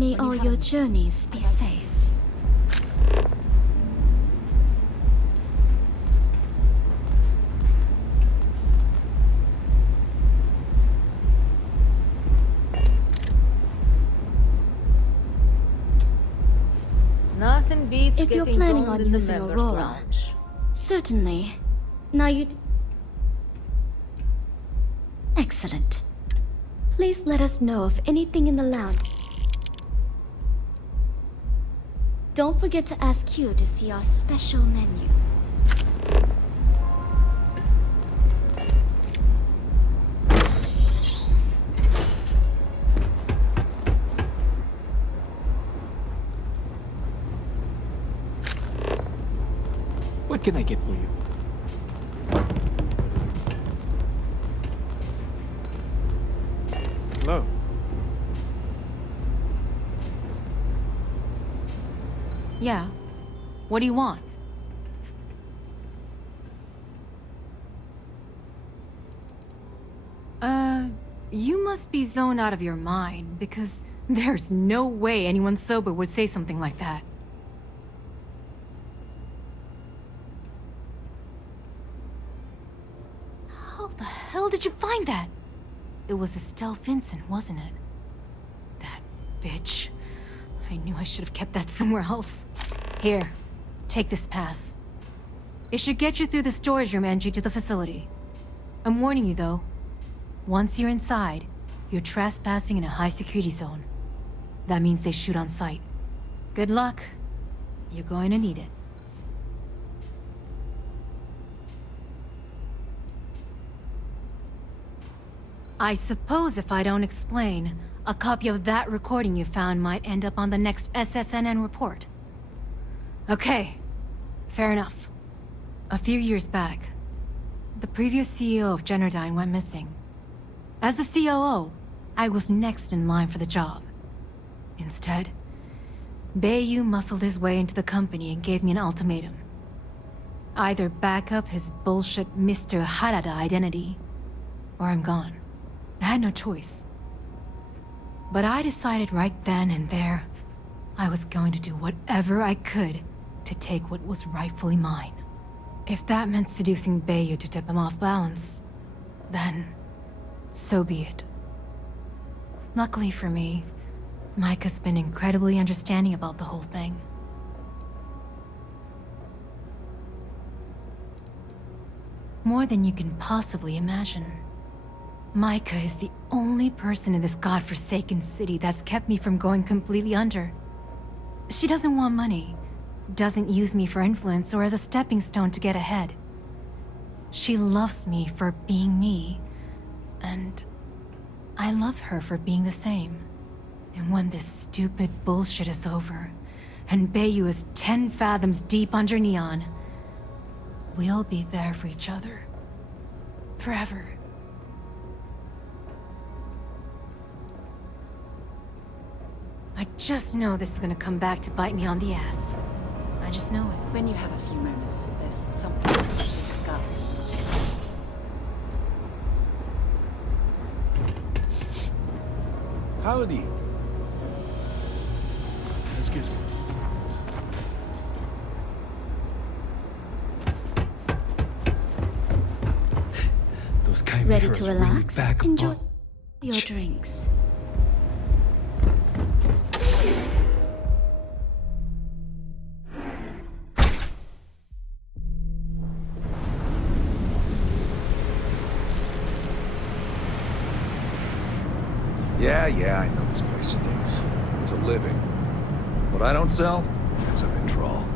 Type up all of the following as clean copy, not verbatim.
May all your journeys be safe. Nothing beats If you're getting planning zoned on in the using members' Aurora, lounge. certainly. Now you'd... Excellent. Please let us know if anything in the lounge... Don't forget to ask Q to see our special menu. What can I get for you? Hello. Yeah. What do you want? You must be zoned out of your mind, because there's no way anyone sober would say something like that. How the hell did you find that? It was Estelle Vincent, wasn't it? That bitch. I knew I should have kept that somewhere else. Here, take this pass. It should get you through the storage room entry to the facility. I'm warning you though. Once you're inside, you're trespassing in a high-security zone. That means they shoot on sight. Good luck. You're going to need it. I suppose if I don't explain, a copy of that recording you found might end up on the next SSNN report. Okay, fair enough. A few years back, the previous CEO of Generdyne went missing. As the COO, I was next in line for the job. Instead, Bayu muscled his way into the company and gave me an ultimatum. Either back up his bullshit Mr. Harada identity, or I'm gone. I had no choice. But I decided right then and there, I was going to do whatever I could to take what was rightfully mine. If that meant seducing Bayu to tip him off balance, then so be it. Luckily for me, Mike has been incredibly understanding about the whole thing. More than you can possibly imagine. Micah is the only person in this godforsaken city that's kept me from going completely under. She doesn't want money, doesn't use me for influence or as a stepping stone to get ahead. She loves me for being me, and I love her for being the same. And when this stupid bullshit is over, and Bayu is 10 fathoms deep under Neon, we'll be there for each other. Forever. I just know this is gonna come back to bite me on the ass. I just know it. When you have a few moments, there's something to discuss. Howdy. That's good. Those Ready chimeras to bring me relax? back. Enjoy your drinks. Yeah, I know this place stinks. It's a living. What I don't sell, that's up in drawl.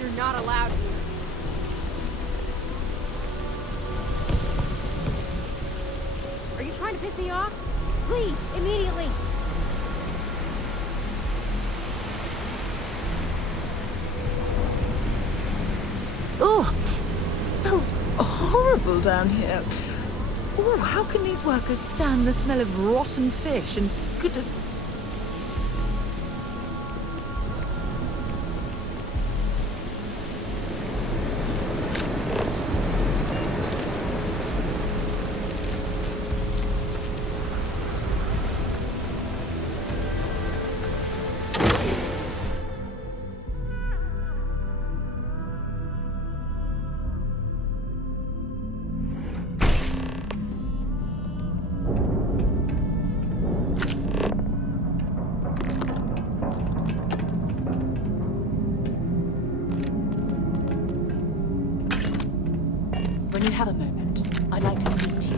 You're not allowed here. Are you trying to piss me off? Leave, immediately! horrible down here. Oh, how can these workers stand the smell of rotten fish and goodness... When you have a moment, I'd like to speak to you.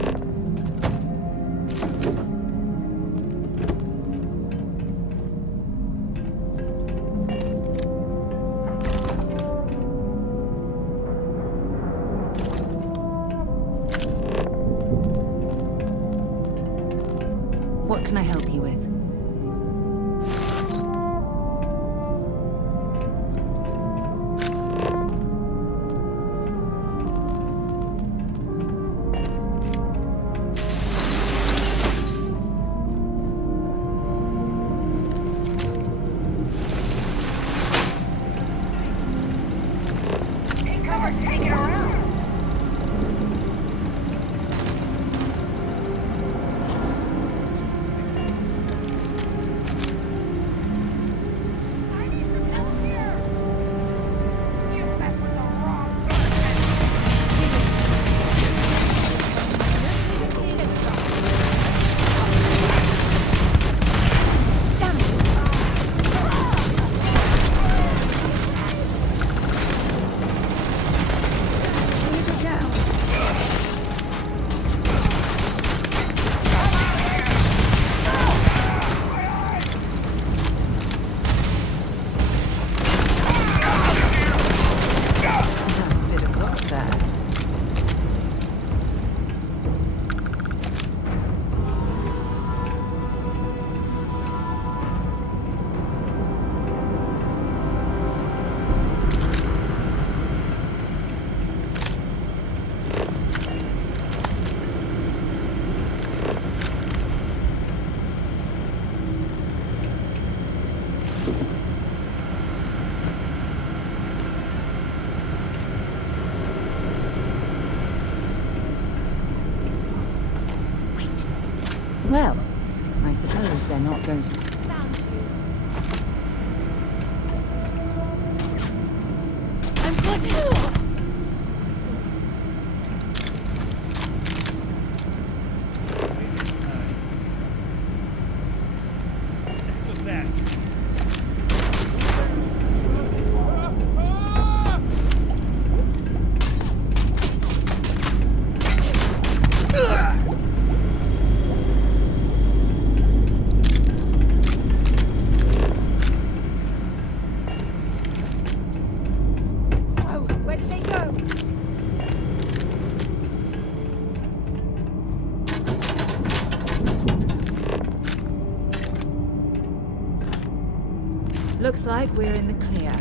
What can I help you with? Well, I suppose they're not going to... Looks like we're in the clear.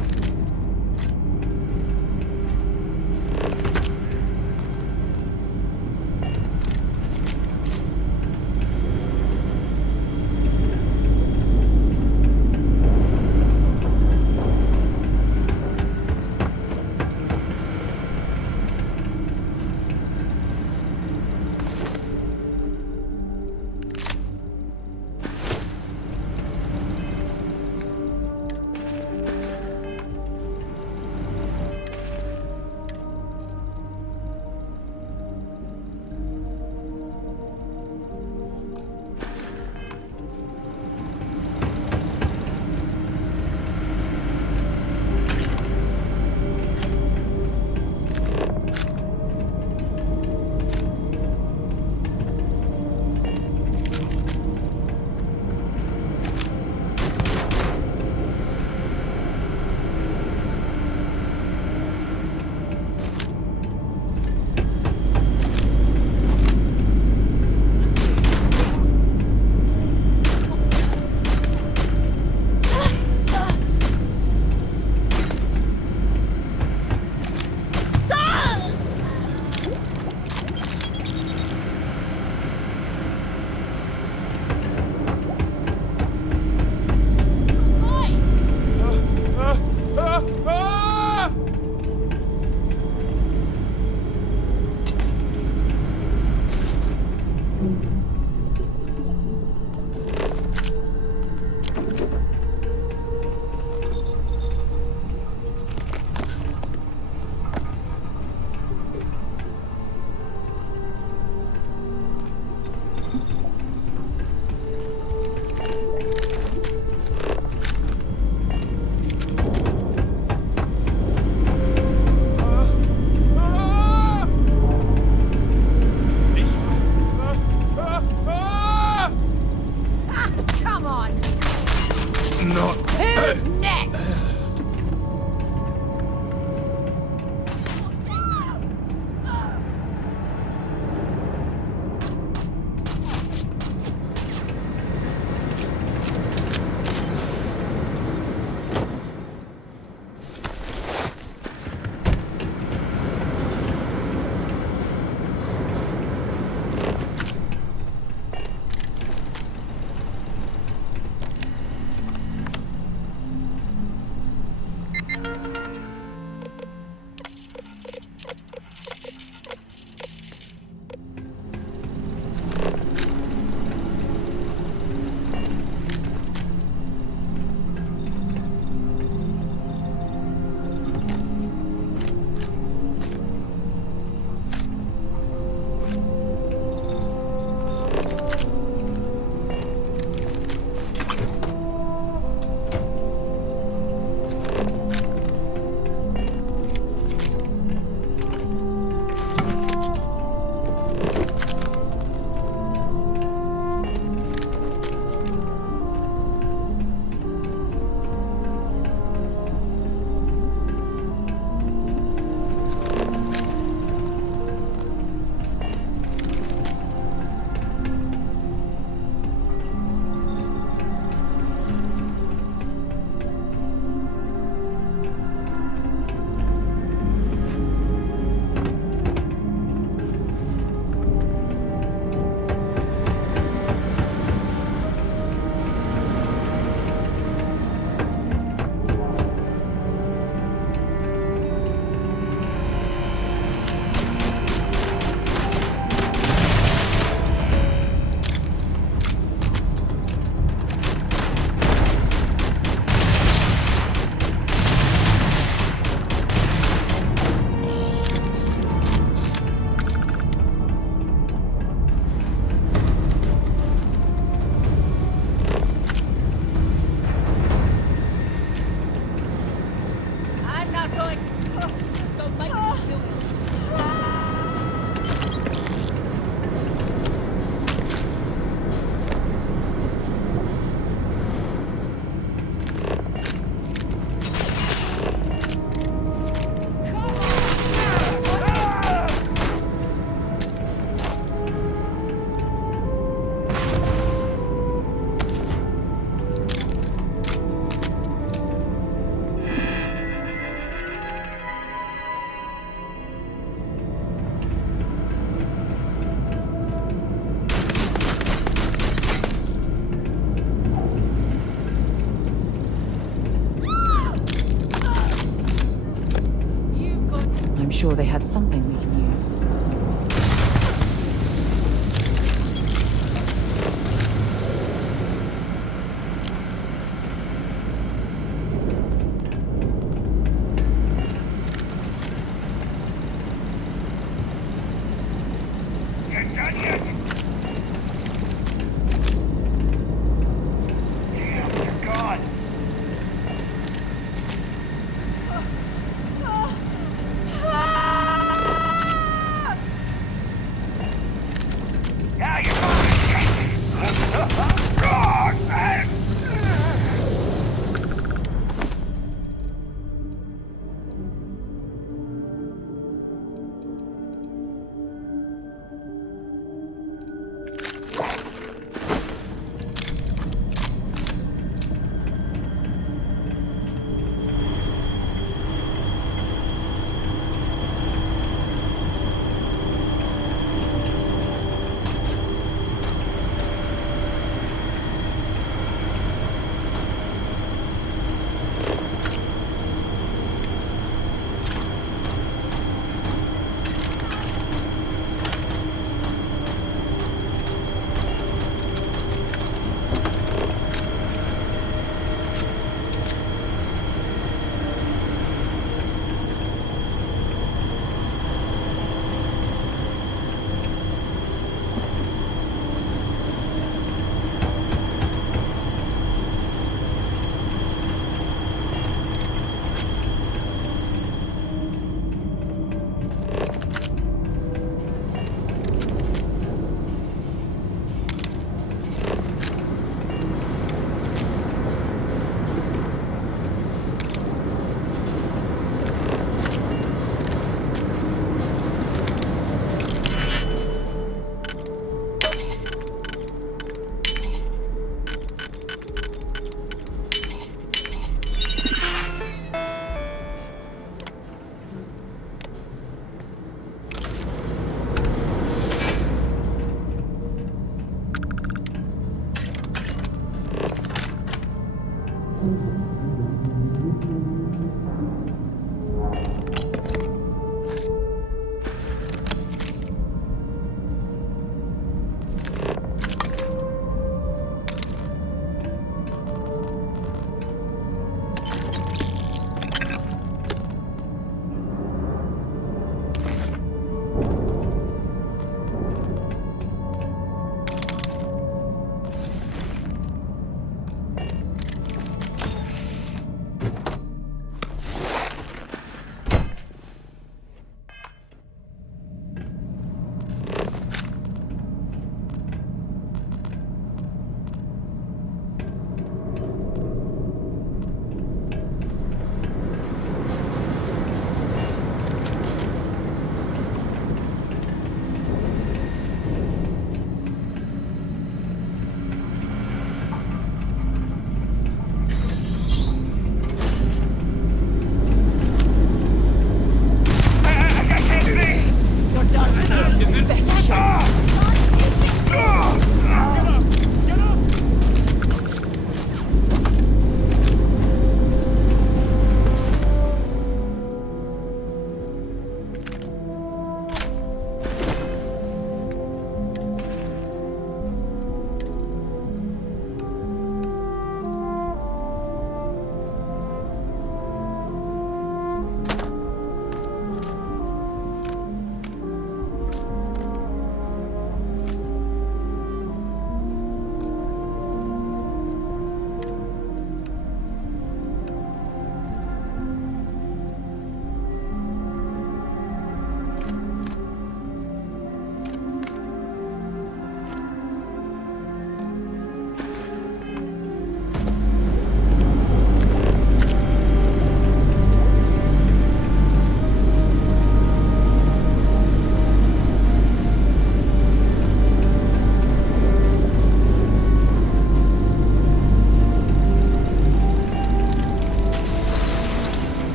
sure they had something we can use.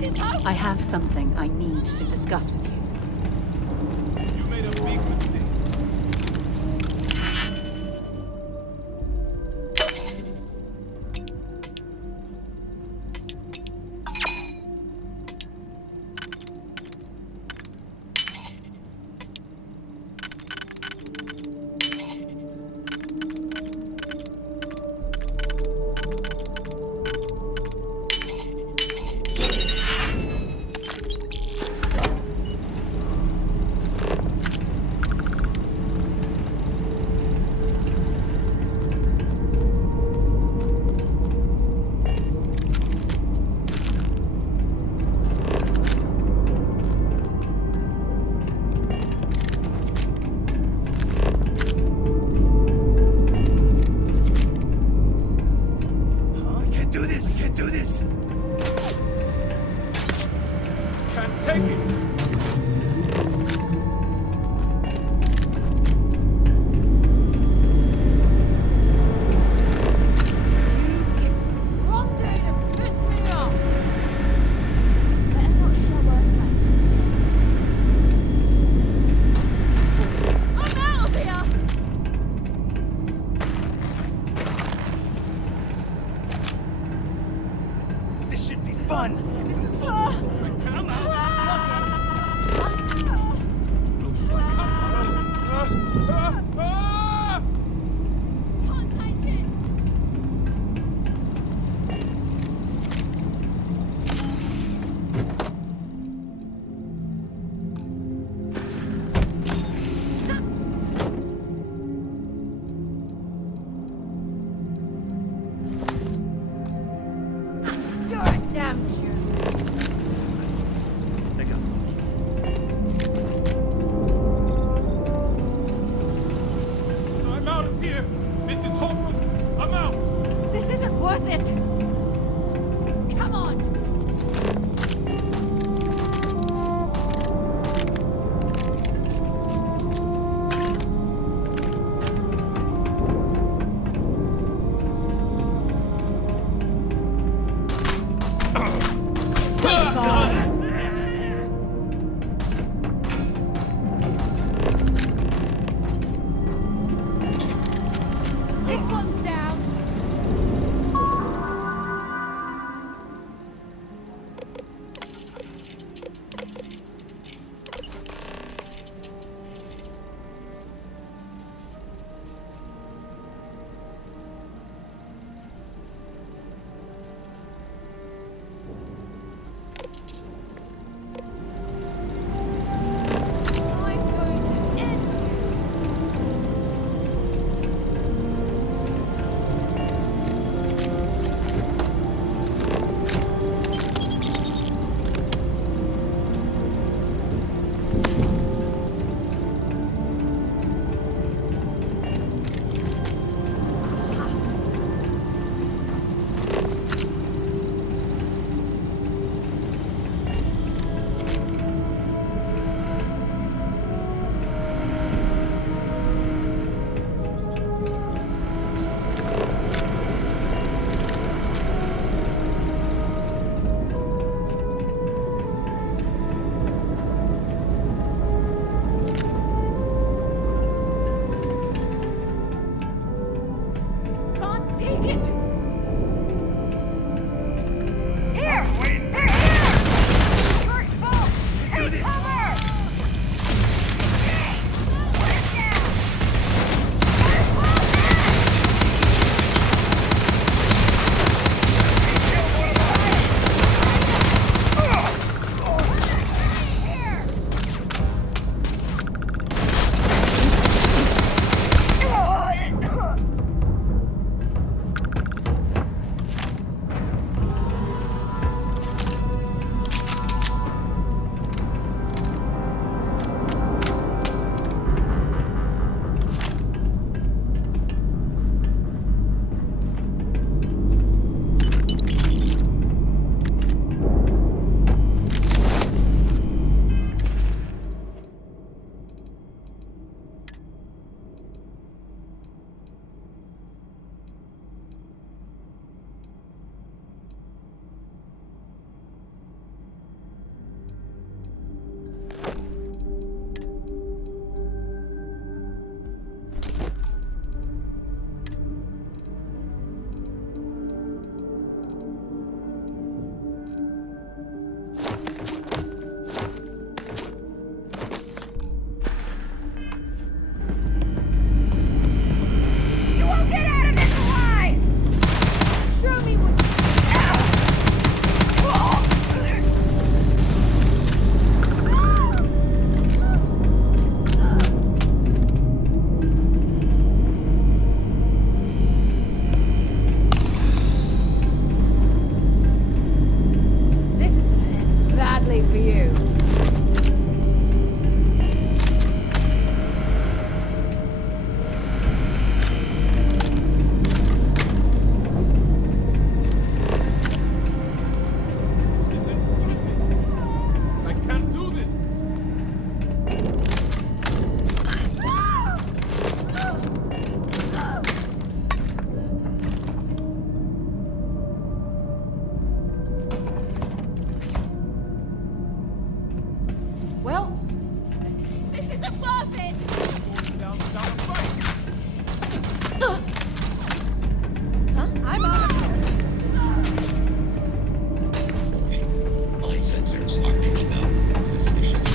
I have something I need to discuss with you. You made a big mistake. Can't do this! Can't take it. Wrong day to piss me off. Better not show her face. I'm out of here. This should be fun! This is Come on. Looks like Can't take it. You're a damn jerk. I'm out of here. This is hopeless. I'm out. This isn't worth it. Come on. ready for you. This isn't good. I can't do this. Well, This isn't worth it! Down, fight. I'm out of here. My sensors are picking up suspicious.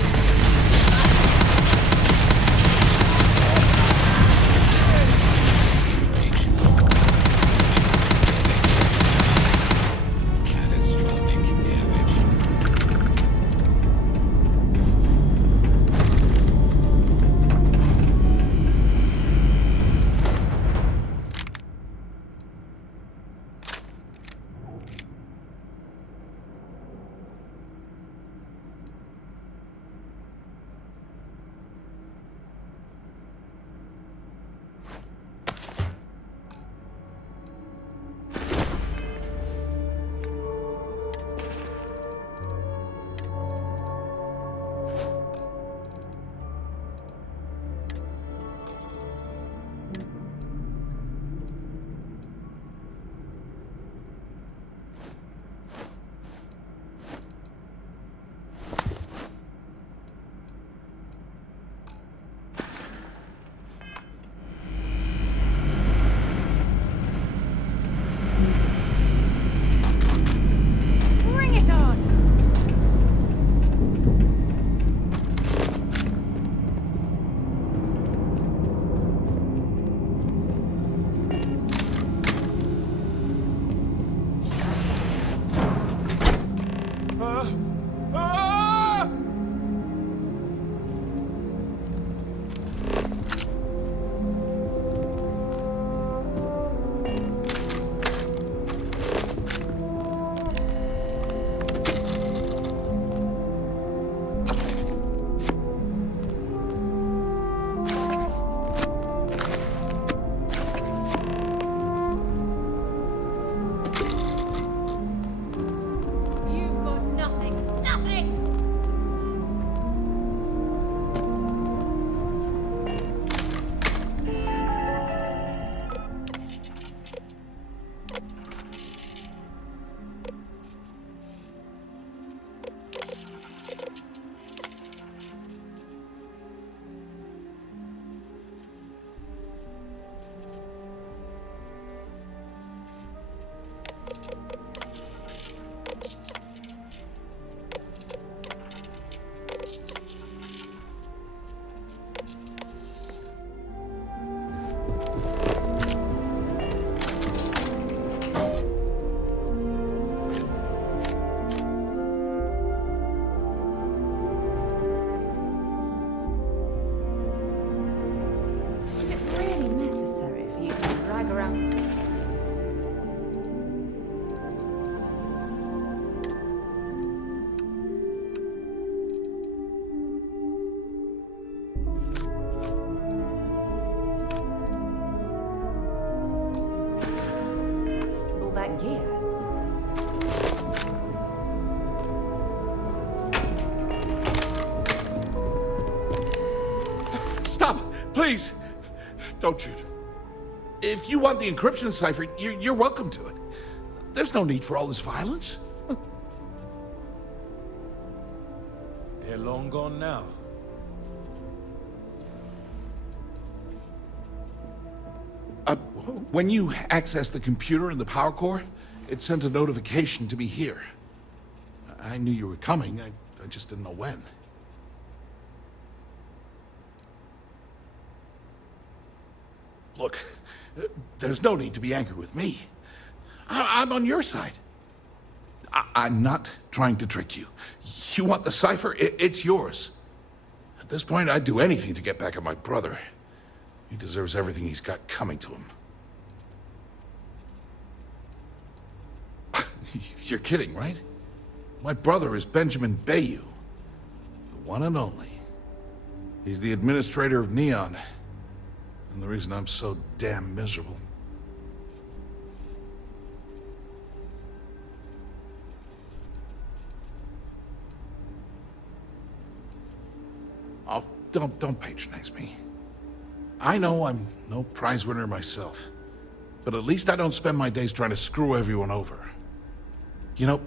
Range. Catastrophic damage. Bring it on! Ah! You've got nothing. Nothing! is it really necessary for you to drag around? All that gear? Stop! Please! Don't shoot. If you want the encryption cipher, you're welcome to it. There's no need for all this violence. They're long gone now. When you access the computer in the power core, it sent a notification to me here. I knew you were coming, I just didn't know when. Look, there's no need to be angry with me. I'm on your side. I'm not trying to trick you. You want the cipher? It's yours. At this point, I'd do anything to get back at my brother. He deserves everything he's got coming to him. You're kidding, right? My brother is Benjamin Bayou, the one and only. He's the administrator of Neon, and the reason I'm so damn miserable. Oh, don't patronize me. I know I'm no prize winner myself, but at least I don't spend my days trying to screw everyone over. You know,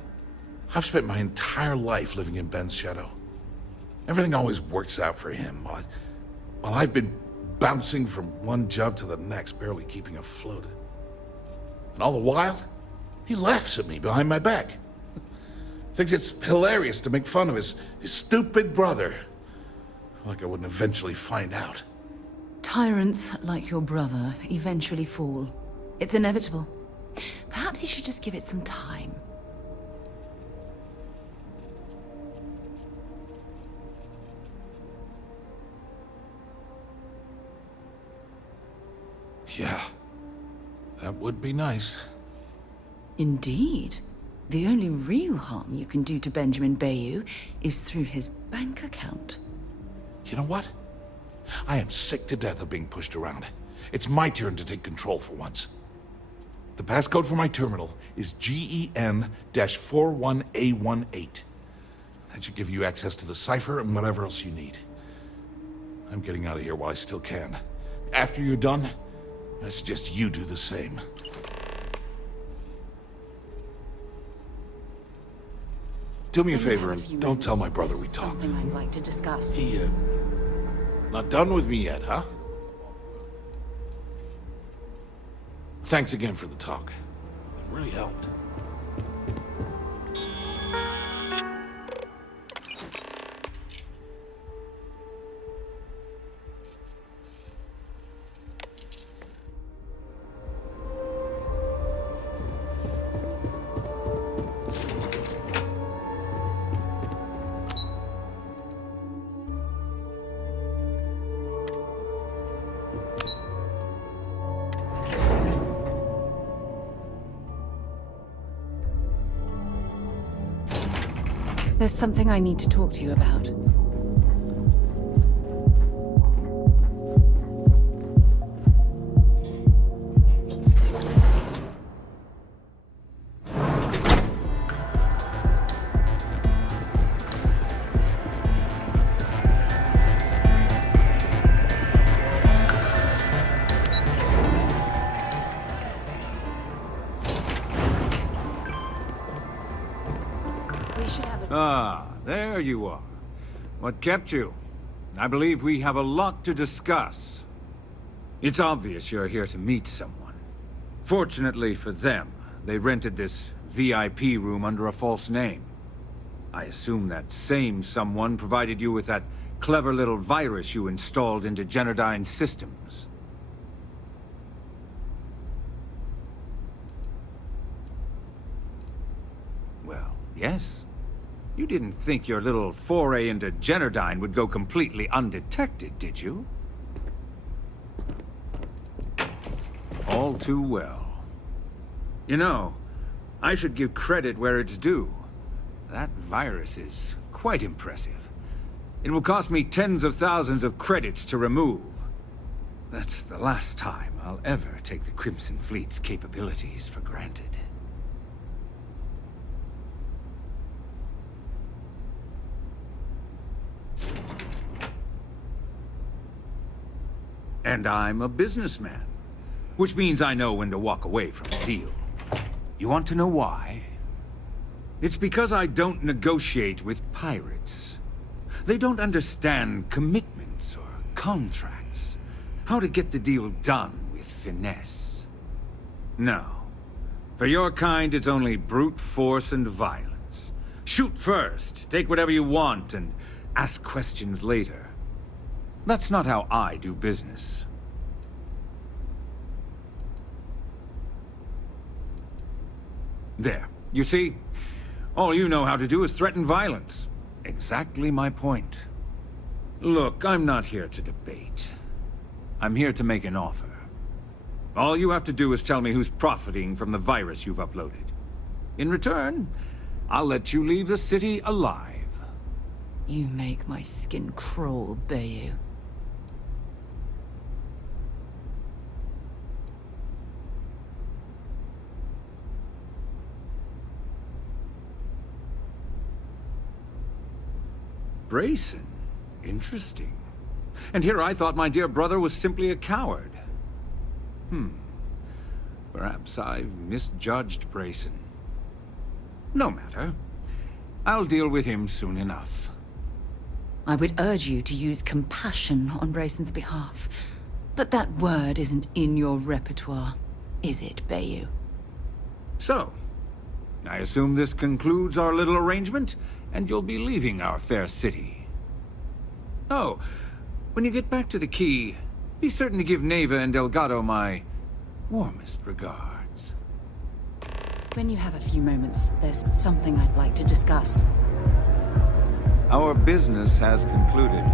I've spent my entire life living in Ben's shadow. Everything always works out for him, while I've been bouncing from one job to the next, barely keeping afloat. And all the while, he laughs at me behind my back. Thinks it's hilarious to make fun of his stupid brother. Like I wouldn't eventually find out. Tyrants like your brother eventually fall. It's inevitable. Perhaps you should just give it some time. Yeah, that would be nice. Indeed. The only real harm you can do to Benjamin Bayou is through his bank account. You know what? I am sick to death of being pushed around. It's my turn to take control for once. The passcode for my terminal is GEN-41A18. That should give you access to the cipher and whatever else you need. I'm getting out of here while I still can. After you're done, I suggest you do the same. Do me a favor and don't tell my brother we talked. Something I'd like to discuss. He, not done with me yet, huh? Thanks again for the talk. It really helped. There's something I need to talk to you about. Ah, there you are. What kept you? I believe we have a lot to discuss. It's obvious you're here to meet someone. Fortunately for them, they rented this VIP room under a false name. I assume that same someone provided you with that clever little virus you installed into Generdyne's systems. Well, yes. You didn't think your little foray into Generdyne would go completely undetected, did you? All too well. You know, I should give credit where it's due. That virus is quite impressive. It will cost me tens of thousands of credits to remove. That's the last time I'll ever take the Crimson Fleet's capabilities for granted. And I'm a businessman, which means I know when to walk away from a deal. You want to know why? It's because I don't negotiate with pirates. They don't understand commitments or contracts, how to get the deal done with finesse. No. For your kind, it's only brute force and violence. Shoot first, take whatever you want, and ask questions later. That's not how I do business. There. You see? All you know how to do is threaten violence. Exactly my point. Look, I'm not here to debate. I'm here to make an offer. All you have to do is tell me who's profiting from the virus you've uploaded. In return, I'll let you leave the city alive. You make my skin crawl, Bayou. Brayson? Interesting. And here I thought my dear brother was simply a coward. Perhaps I've misjudged Brayson. No matter. I'll deal with him soon enough. I would urge you to use compassion on Brayson's behalf. But that word isn't in your repertoire, is it, Bayou? So, I assume this concludes our little arrangement, and you'll be leaving our fair city. Oh, when you get back to the Key, be certain to give Neva and Delgado my warmest regards. When you have a few moments, there's something I'd like to discuss. Our business has concluded.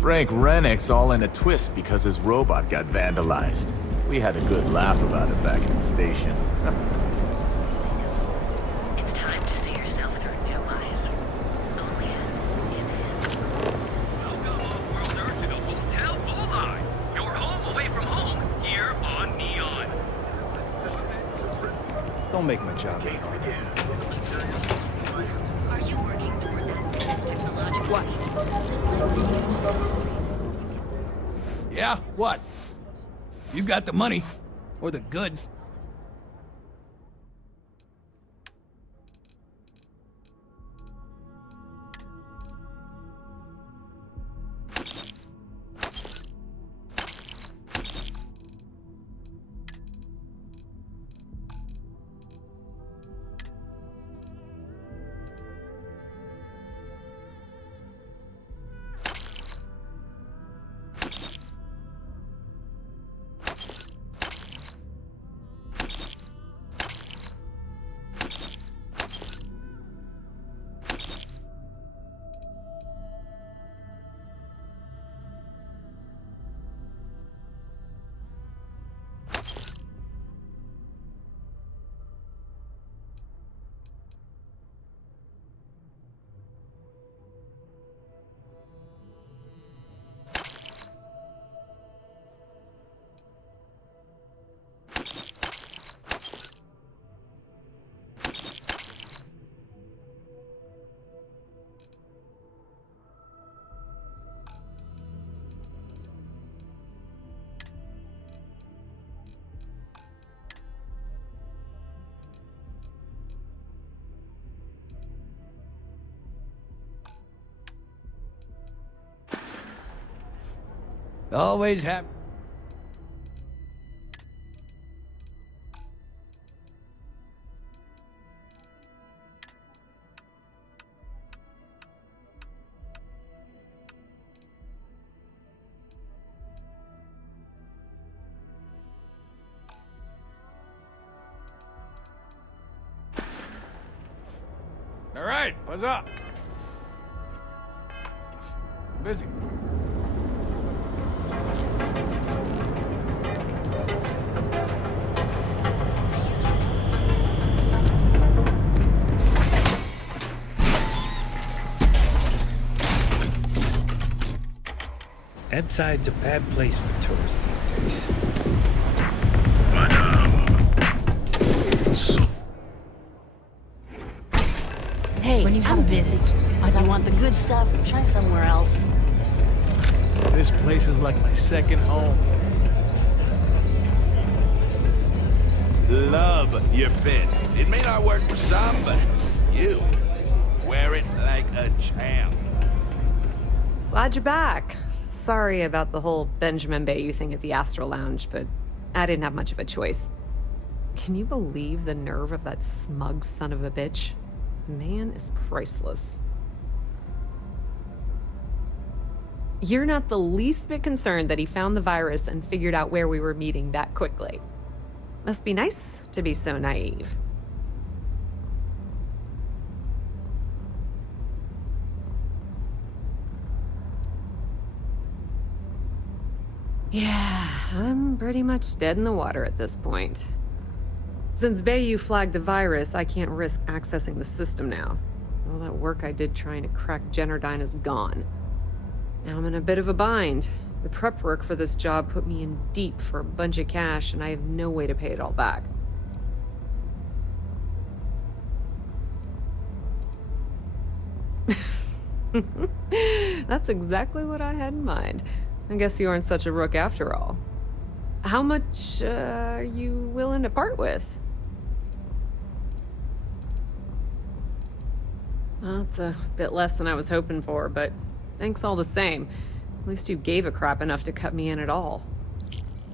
Frank Rennick's all in a twist because his robot got vandalized. We had a good laugh about it back in the station. It's time to see yourself through new eyes. Oh yeah, Welcome off-worlder to the Hotel Bullseye. Your home away from home, here on Neon. Don't make my job any harder. Are you working toward that technological? What? Yeah, what? You got the money. Or the goods. Always happy. All right, what's up? I'm busy. Edside's a bad place for tourists these days. Hey, I'm busy. You want the good stuff? Try somewhere else. This place is like my second home. love your fit. It may not work for some, but you wear it like a champ. Glad you're back. Sorry about the whole Benjamin Bayou thing at the Astral Lounge, but I didn't have much of a choice. Can you believe the nerve of that smug son of a bitch? The man is priceless. You're not the least bit concerned that he found the virus and figured out where we were meeting that quickly. Must be nice to be so naive. Yeah, I'm pretty much dead in the water at this point. Since Bayou flagged the virus, I can't risk accessing the system now. All that work I did trying to crack Generdyne is gone. Now I'm in a bit of a bind. The prep work for this job put me in deep for a bunch of cash, and I have no way to pay it all back. That's exactly what I had in mind. I guess you aren't such a rook after all. How much are you willing to part with? Well, it's a bit less than I was hoping for, but thanks all the same. At least you gave a crap enough to cut me in at all.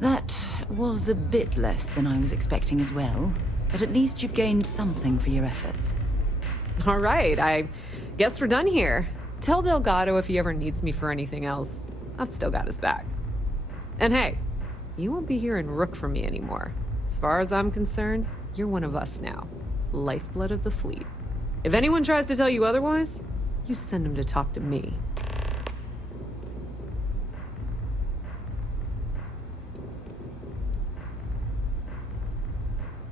That was a bit less than I was expecting as well, but at least you've gained something for your efforts. All right, I guess we're done here. Tell Delgado if he ever needs me for anything else. I've still got his back. And hey, you won't be hearing Rook from me anymore. As far as I'm concerned, you're one of us now. Lifeblood of the fleet. If anyone tries to tell you otherwise, you send them to talk to me.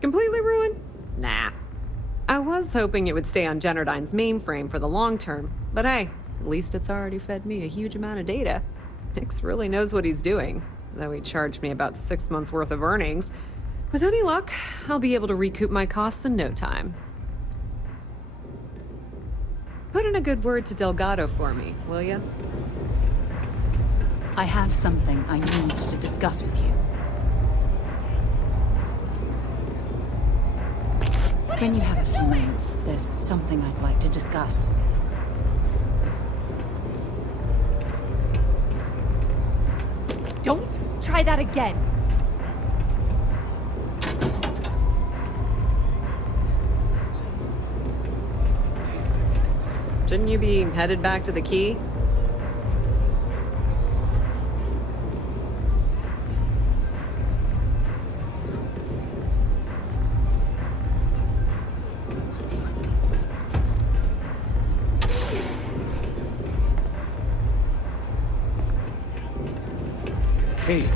Completely ruined? Nah. I was hoping it would stay on Generdyne's mainframe for the long term, but hey, at least it's already fed me a huge amount of data. Nix really knows what he's doing, though he charged me about 6 months' worth of earnings. With any luck, I'll be able to recoup my costs in no time. Put in a good word to Delgado for me, will ya? I have something I need to discuss with you. When you have a few moments, there's something I'd like to discuss. Don't try that again. Shouldn't you be headed back to the key? Hey.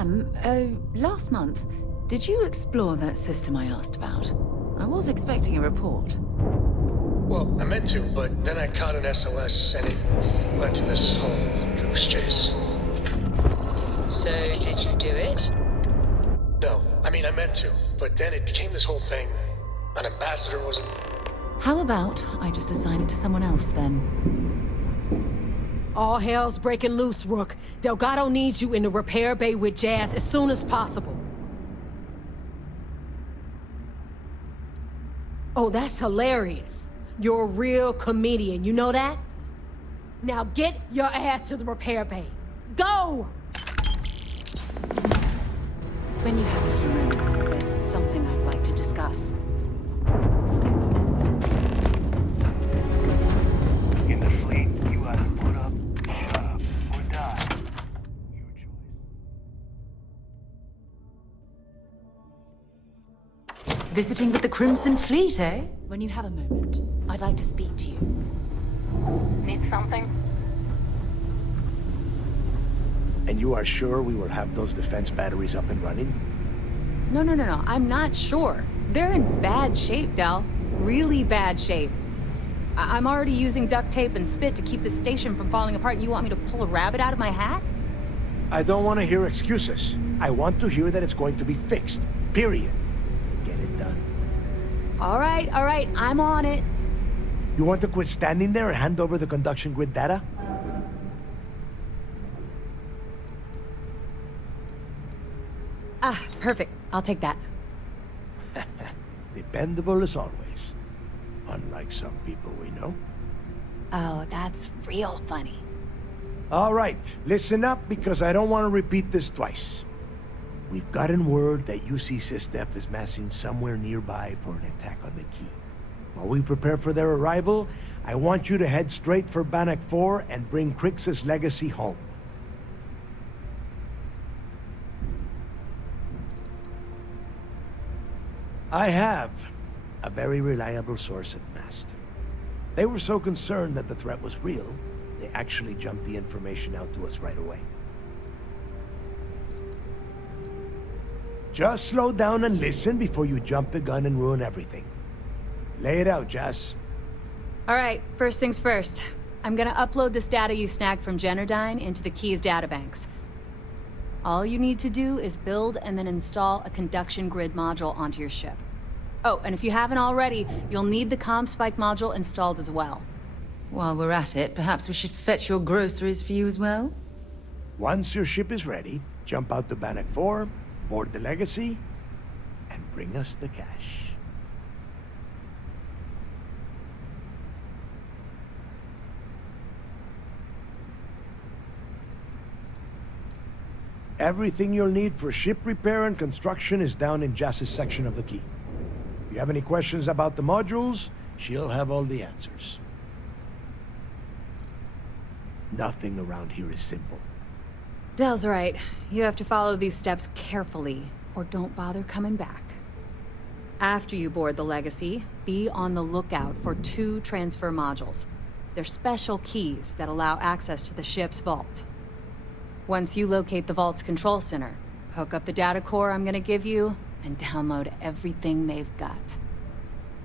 Sam, last month, did you explore that system I asked about? I was expecting a report. Well, I meant to, but then I caught an SOS and it led to this whole goose chase. So, did you do it? No, I mean, I meant to, but then it became this whole thing. An ambassador was... How about I just assign it to someone else then? All hell's breaking loose, Rook. Delgado needs you in the repair bay with Jazz as soon as possible. Oh, that's hilarious. You're a real comedian, you know that? Now get your ass to the repair bay. Go! When you have a few moments, there's something I'd like to discuss. In the fleet, you either put up, shut up, or die. Your choice. Visiting with the Crimson Fleet, eh? When you have a moment, I'd like to speak to you. Need something? And you are sure we will have those defense batteries up and running? No, I'm not sure. They're in bad shape, Del. Really bad shape. I'm already using duct tape and spit to keep the station from falling apart, and you want me to pull a rabbit out of my hat? I don't want to hear excuses. I want to hear that it's going to be fixed. Period. Get it done. All right, I'm on it. You want to quit standing there and hand over the conduction grid data? Ah, perfect. I'll take that. Dependable as always. Unlike some people we know. Oh, that's real funny. All right, listen up because I don't want to repeat this twice. We've gotten word that UC SysDef is massing somewhere nearby for an attack on the key. While we prepare for their arrival, I want you to head straight for Bannock 4 and bring Crix's legacy home. I have a very reliable source at Mast. They were so concerned that the threat was real, they actually jumped the information out to us right away. Just slow down and listen before you jump the gun and ruin everything. Lay it out, Jess. All right, first things first. I'm gonna upload this data you snagged from Generdyne into the Key's databanks. All you need to do is build and then install a conduction grid module onto your ship. Oh, and if you haven't already, you'll need the CommSpike module installed as well. While we're at it, perhaps we should fetch your groceries for you as well? Once your ship is ready, jump out to Bannock 4, board the Legacy, and bring us the cash. Everything you'll need for ship repair and construction is down in Jass's section of the Key. If you have any questions about the modules, she'll have all the answers. Nothing around here is simple. Del's right. You have to follow these steps carefully, or don't bother coming back. After you board the Legacy, be on the lookout for 2 transfer modules. They're special keys that allow access to the ship's vault. Once you locate the vault's control center, hook up the data core I'm gonna give you, and download everything they've got.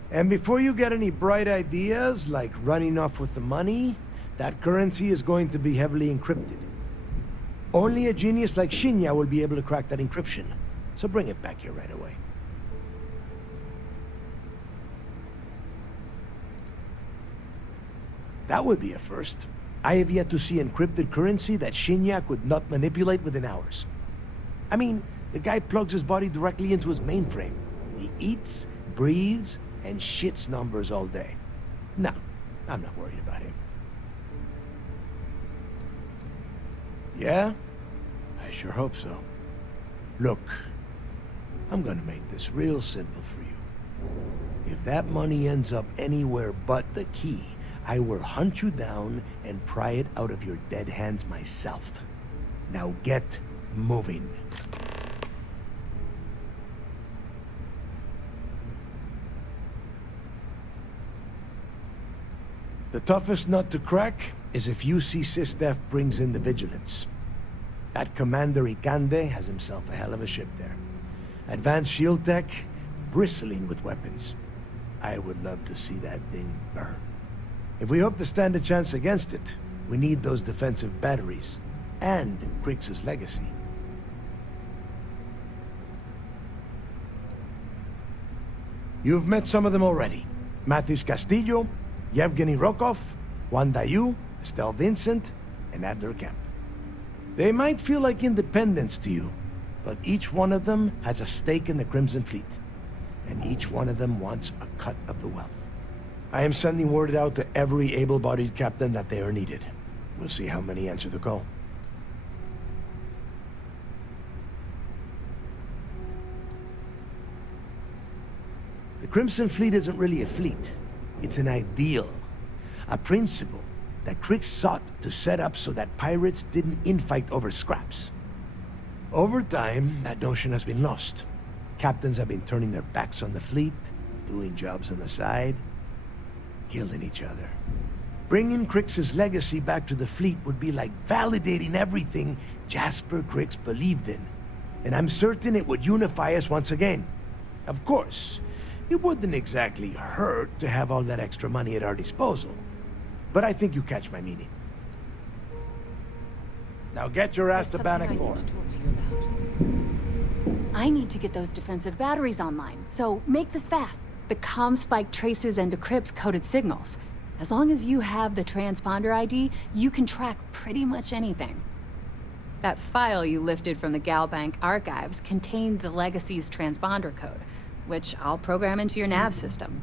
And before you get any bright ideas, like running off with the money, that currency is going to be heavily encrypted. Only a genius like Shinya will be able to crack that encryption, so bring it back here right away. That would be a first. I have yet to see encrypted currency that Shinya could not manipulate within hours. I mean, the guy plugs his body directly into his mainframe. He eats, breathes, and shits numbers all day. No, I'm not worried about him. Yeah? I sure hope so. Look, I'm gonna make this real simple for you. If that money ends up anywhere but the Key, I will hunt you down and pry it out of your dead hands myself. Now get moving. The toughest nut to crack is if UC SysDef brings in the Vigilance. That Commander Ikande has himself a hell of a ship there. Advanced shield tech, bristling with weapons. I would love to see that thing burn. If we hope to stand a chance against it, we need those defensive batteries, and Krix's legacy. You've met some of them already. Mathis Castillo, Yevgeny Rokov, Juan Dayu, Estelle Vincent, and Adler Kemp. They might feel like independents to you, but each one of them has a stake in the Crimson Fleet, and each one of them wants a cut of the wealth. I am sending word out to every able-bodied captain that they are needed. We'll see how many answer the call. The Crimson Fleet isn't really a fleet. It's an ideal. A principle that Krix sought to set up so that pirates didn't infight over scraps. Over time, that notion has been lost. Captains have been turning their backs on the fleet, doing jobs on the side, killing each other. Bringing Krix's legacy back to the fleet would be like validating everything Jasper Krix believed in. And I'm certain it would unify us once again. Of course, it wouldn't exactly hurt to have all that extra money at our disposal. But I think you catch my meaning. Now get your ass to Bannock 4. I need to get those defensive batteries online, so make this fast. The comm spike traces and decrypts coded signals. As long as you have the transponder ID, you can track pretty much anything. That file you lifted from the Galbank archives contained the Legacy's transponder code, which I'll program into your nav system.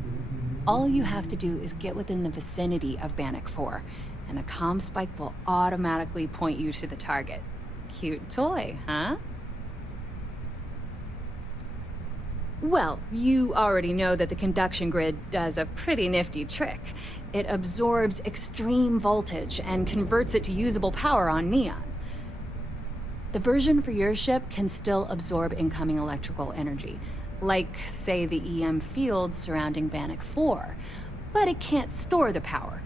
All you have to do is get within the vicinity of Bannock 4, and the comm spike will automatically point you to the target. Cute toy, huh? Well, you already know that the conduction grid does a pretty nifty trick. It absorbs extreme voltage and converts it to usable power on Neon. The version for your ship can still absorb incoming electrical energy, like, say, the EM field surrounding Bannock 4, but it can't store the power.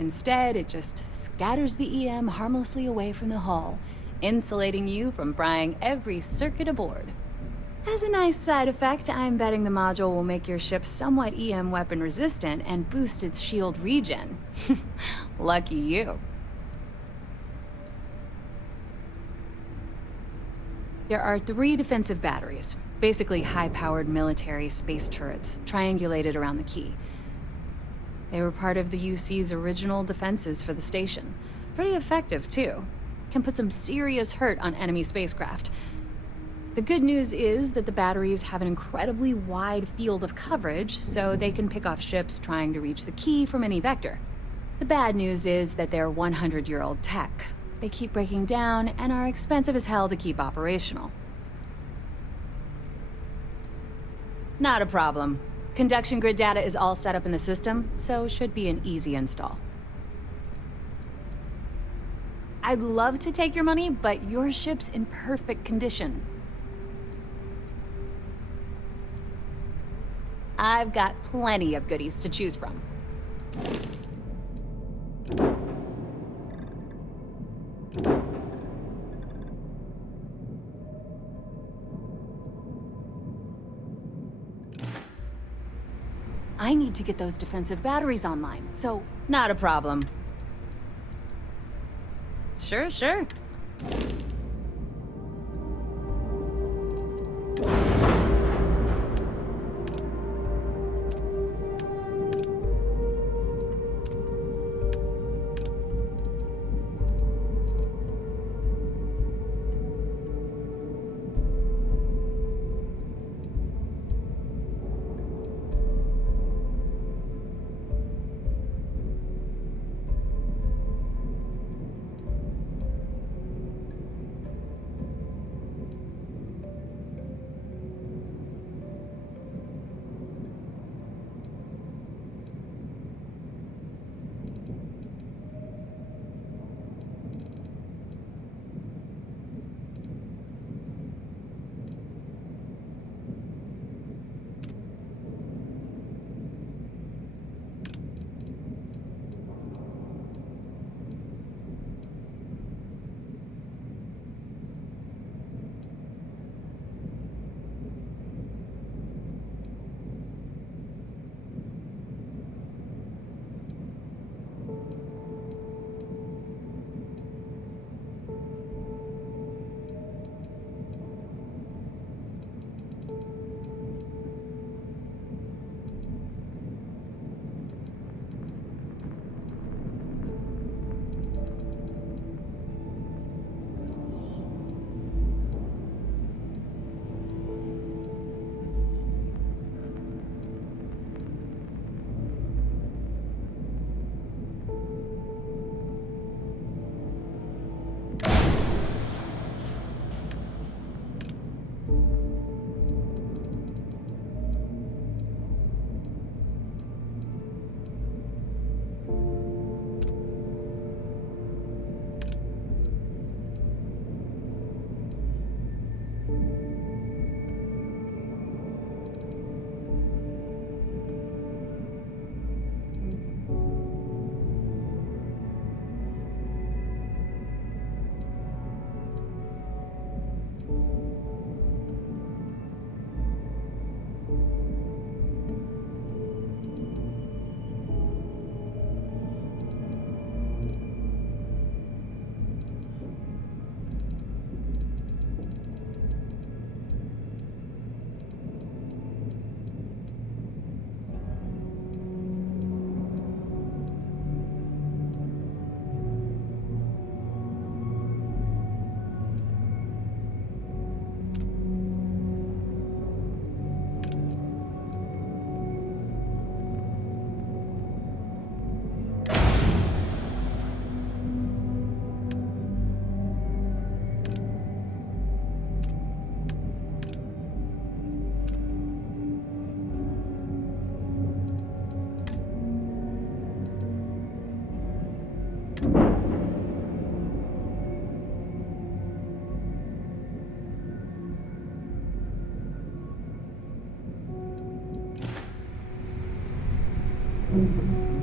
Instead, it just scatters the EM harmlessly away from the hull, insulating you from frying every circuit aboard. As a nice side effect, I'm betting the module will make your ship somewhat EM weapon resistant and boost its shield regen. Lucky you. There are 3 defensive batteries, basically high-powered military space turrets, triangulated around the key. They were part of the UC's original defenses for the station. Pretty effective, too. Can put some serious hurt on enemy spacecraft. The good news is that the batteries have an incredibly wide field of coverage, so they can pick off ships trying to reach the key from any vector. The bad news is that they're 100-year-old tech. They keep breaking down and are expensive as hell to keep operational. Not a problem. Conduction grid data is all set up in the system, so should be an easy install. I'd love to take your money, but your ship's in perfect condition. I've got plenty of goodies to choose from. I need to get those defensive batteries online, so not a problem. Sure, sure.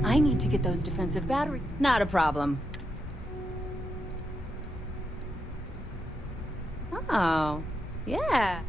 I need to get those defensive batteries. Not a problem. Oh, yeah.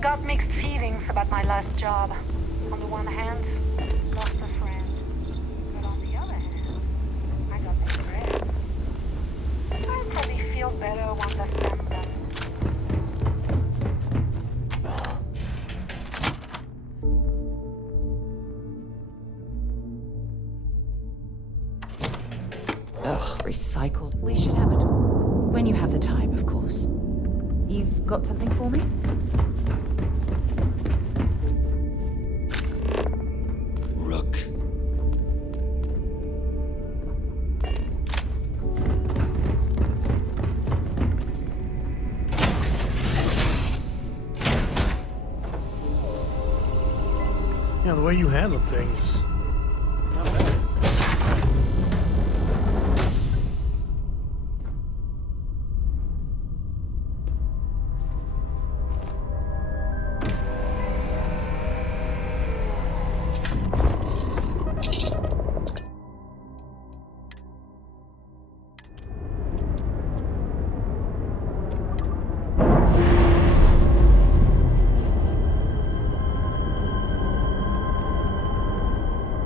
Got mixed feelings about my last job. On the one hand, lost a friend. But on the other hand, I got regrets. I'll probably feel better once I spend them. Recycled. We should have a talk. When you have the time, of course. You've got something for me? Rook. You know, the way you handle things. Not bad.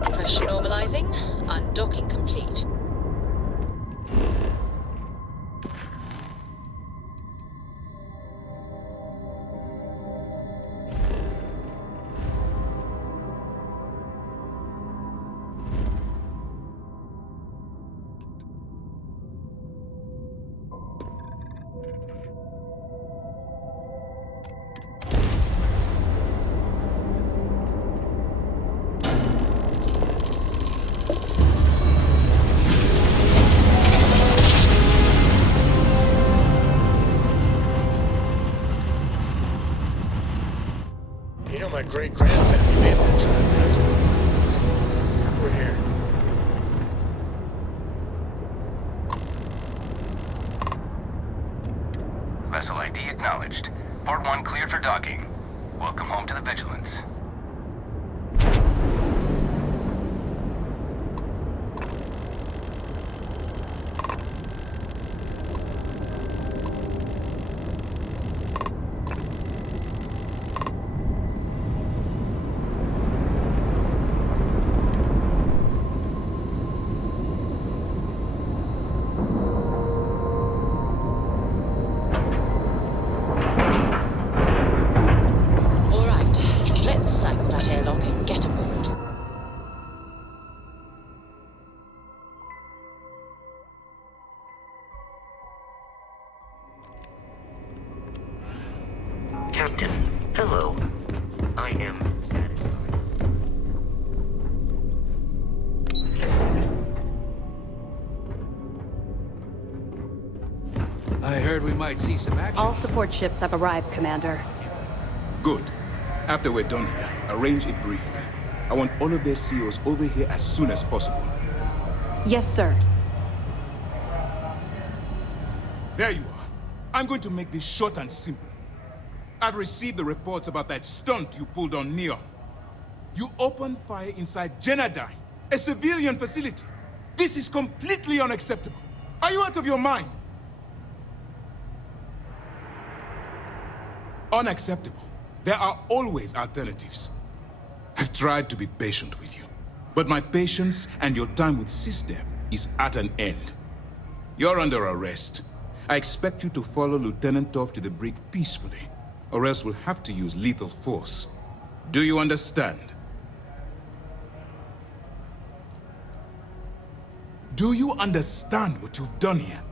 Pressure normalizing. Undocking complete. You know, my great-grandfamily made that to the mountain. We're here. Vessel ID acknowledged. Port 1 cleared for docking. Welcome home to the Vigilance. All right, let's cycle that airlock and get aboard. Captain, hello. I am satisfied. I heard we might see some action. All support ships have arrived, Commander. Good. After we're done here, arrange it briefly. I want all of their CEOs over here as soon as possible. Yes, sir. There you are. I'm going to make this short and simple. I've received the reports about that stunt you pulled on Neon. You opened fire inside Genadine, a civilian facility. This is completely unacceptable. Are you out of your mind? Unacceptable. There are always alternatives. I've tried to be patient with you, but my patience and your time with SysDev is at an end. You're under arrest. I expect you to follow Lieutenant Toff to the brig peacefully, or else we'll have to use lethal force. Do you understand? Do you understand what you've done here?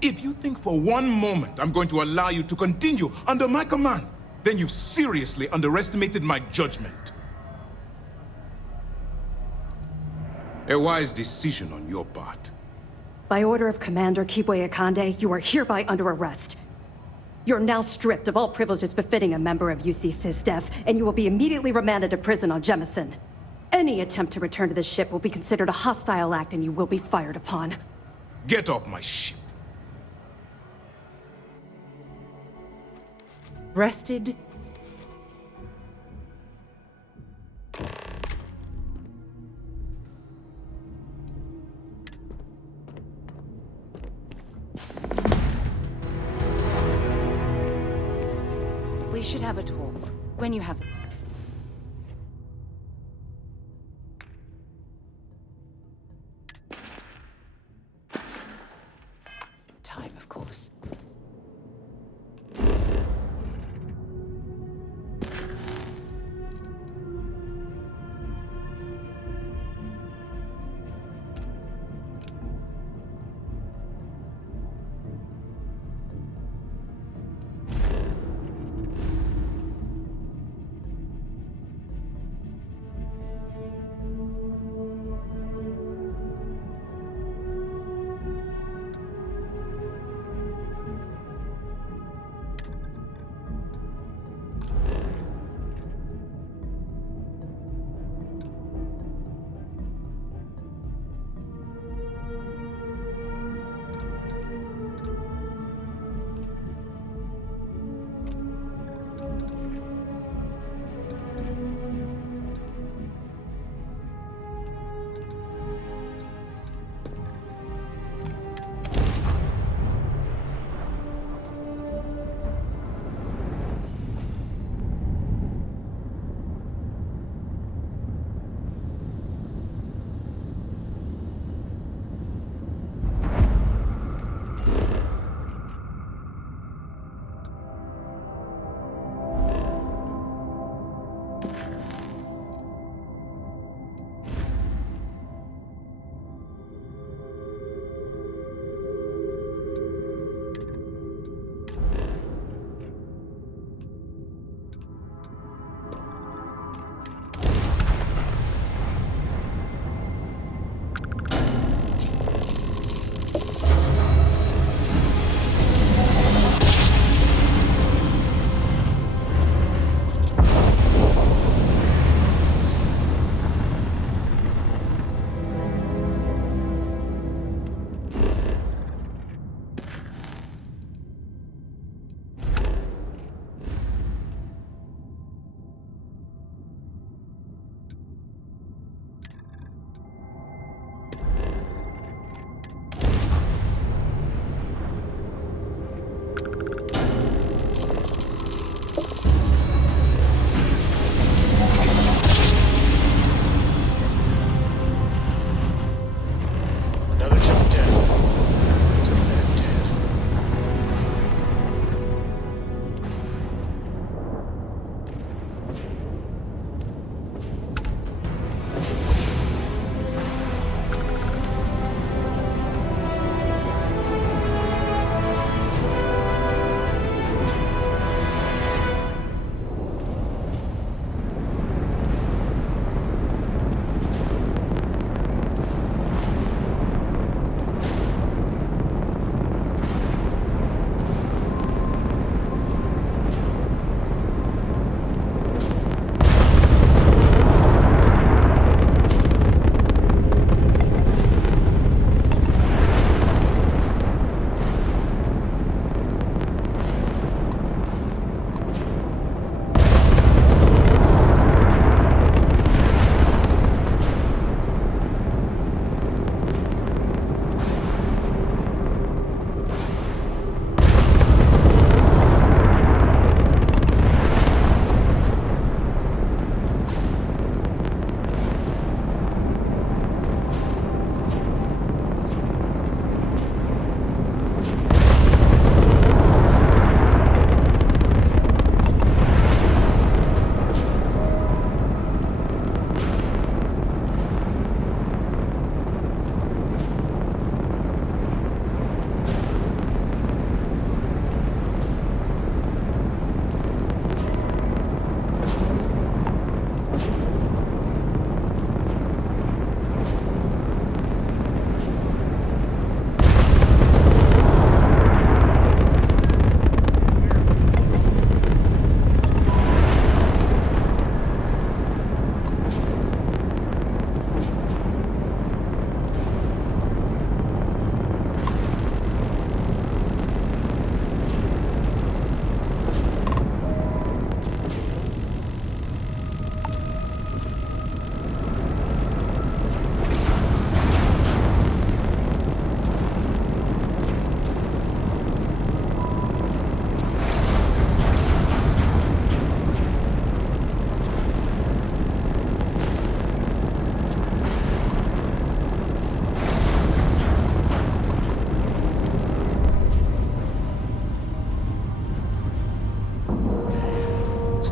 If you think for one moment I'm going to allow you to continue under my command, then you've seriously underestimated my judgment. A wise decision on your part. By order of Commander Kibwe Akande, you are hereby under arrest. You're now stripped of all privileges befitting a member of UC SysDef, and you will be immediately remanded to prison on Jemison. Any attempt to return to the ship will be considered a hostile act and you will be fired upon. Get off my ship. Rested. We should have a talk when you have it. Time, of course.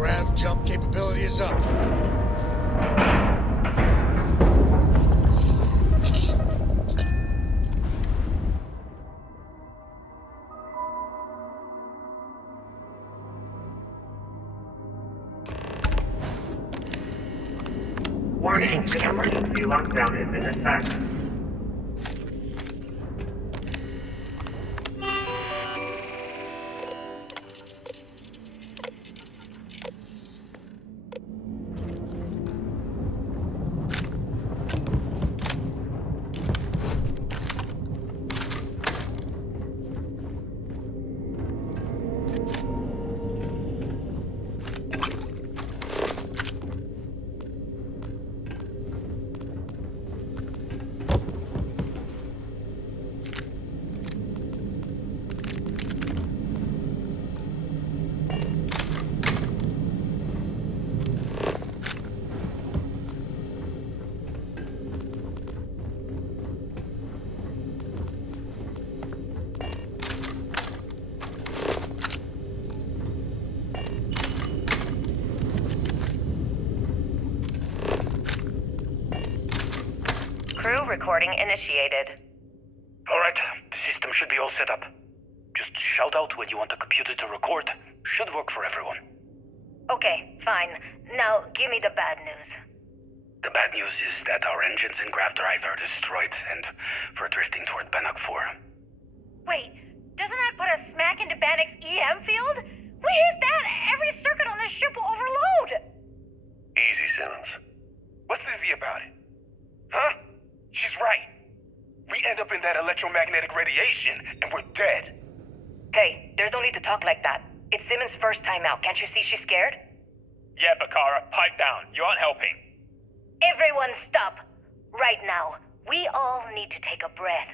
Grav jump capability is up. Warning, the emergency lockdown has been effect. Crew recording initiated. Alright, the system should be all set up. Just shout out when you want the computer to record. Should work for everyone. Okay, fine. Now, give me the bad news. The bad news is that our engines and grav drive are destroyed, and we're drifting toward Bannock 4. Wait, doesn't that put us smack into Bannock's EM field? We hit that, every circuit on this ship will overload! Easy, Simmons. What's easy about it? Huh? She's right. We end up in that electromagnetic radiation, and we're dead. Hey, there's no need to talk like that. It's Simmons' first time out. Can't you see she's scared? Yeah, Bakara, pipe down. You aren't helping. Everyone stop. Right now. We all need to take a breath.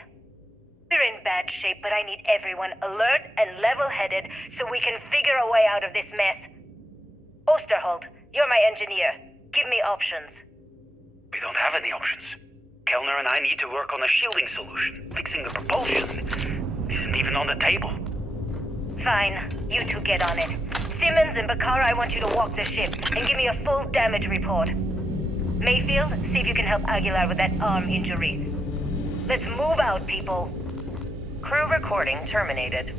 We're in bad shape, but I need everyone alert and level-headed so we can figure a way out of this mess. Osterholt, you're my engineer. Give me options. We don't have any options. Kellner and I need to work on a shielding solution. Fixing the propulsion isn't even on the table. Fine. You two get on it. Simmons and Bakara, I want you to walk the ship and give me a full damage report. Mayfield, see if you can help Aguilar with that arm injury. Let's move out, people. Crew recording terminated.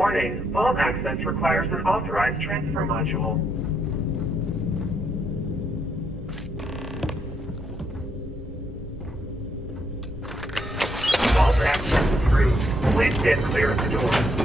Warning, vault access requires an authorized transfer module. Vault access approved. Please stand clear of the door.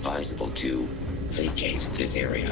advisable to vacate this area.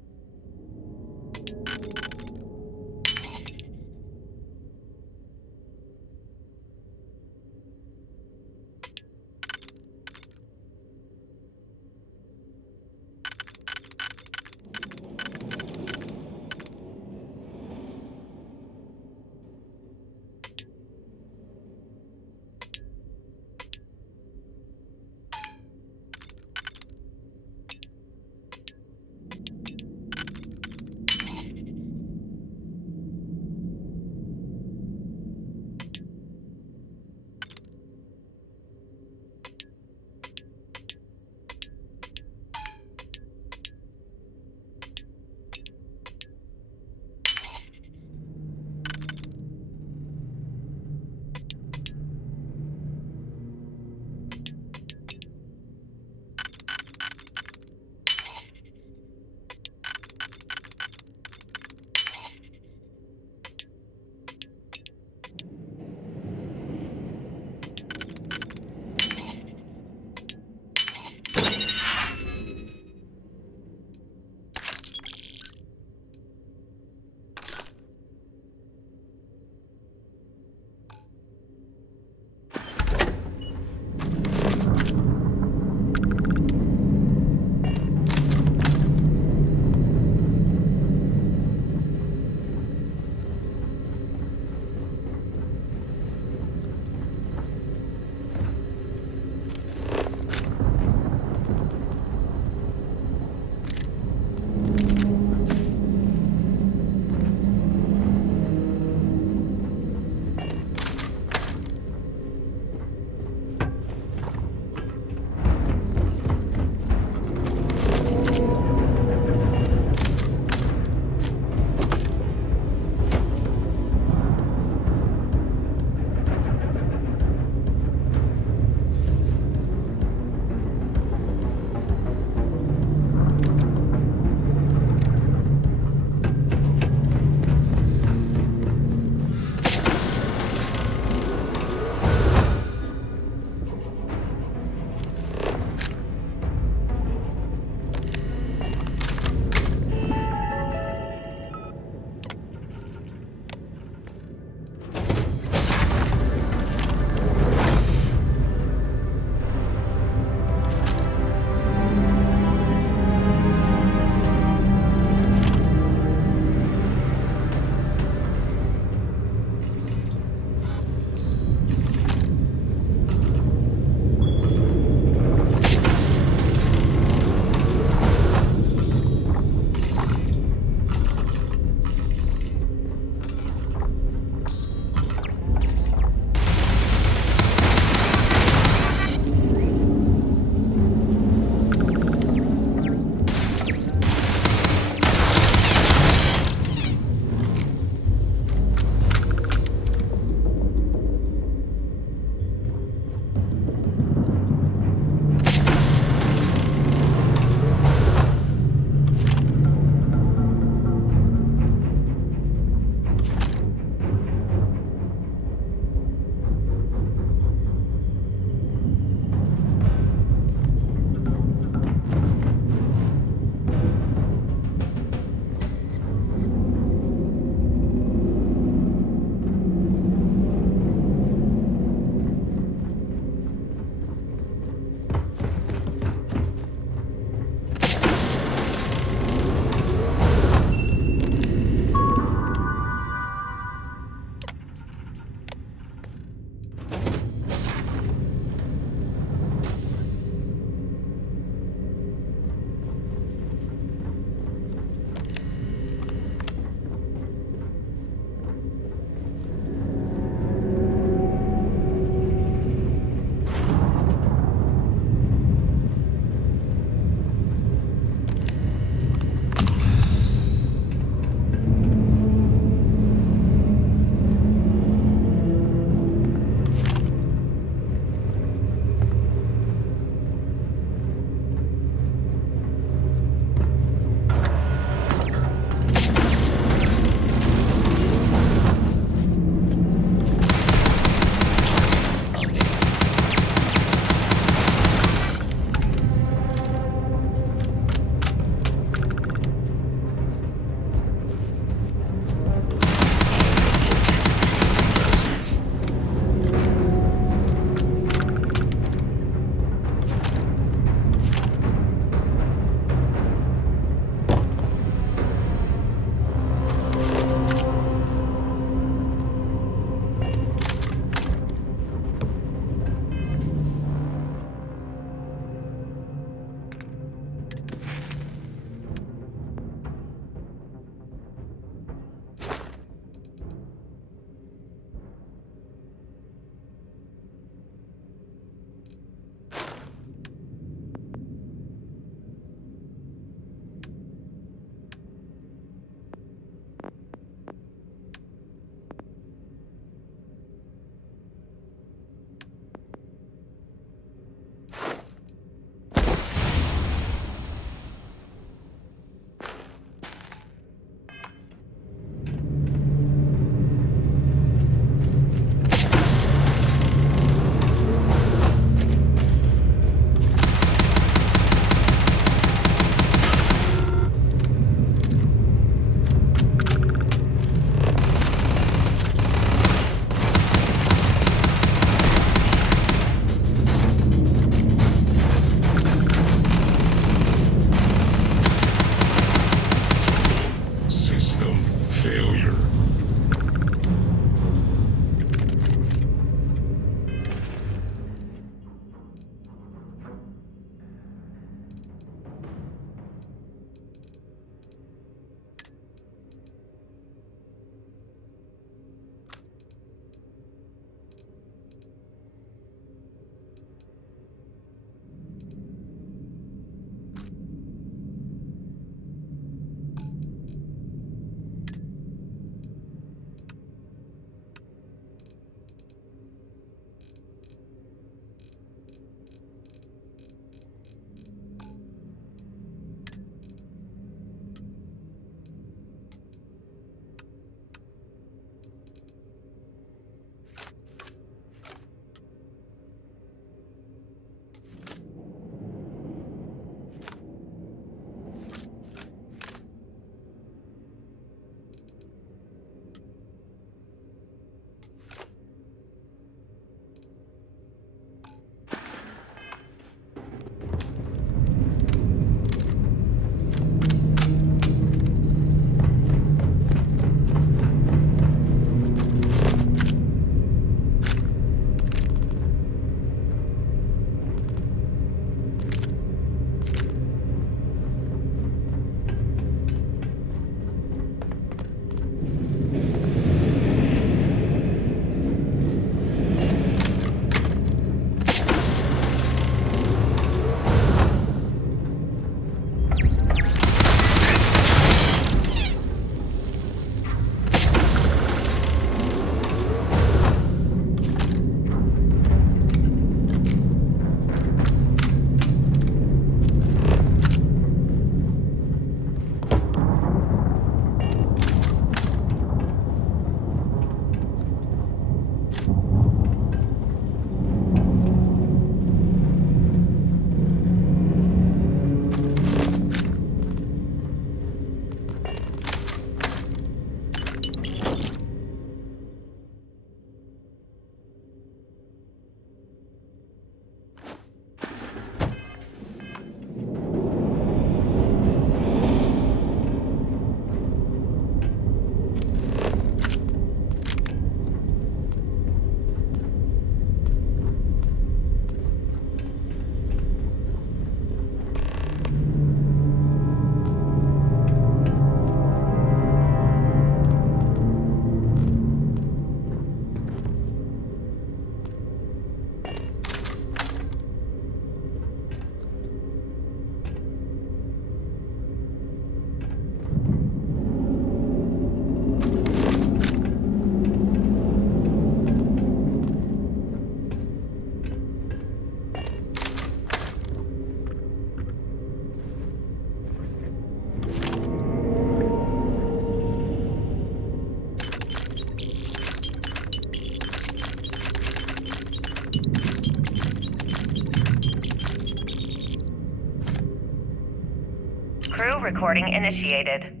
Crew recording initiated.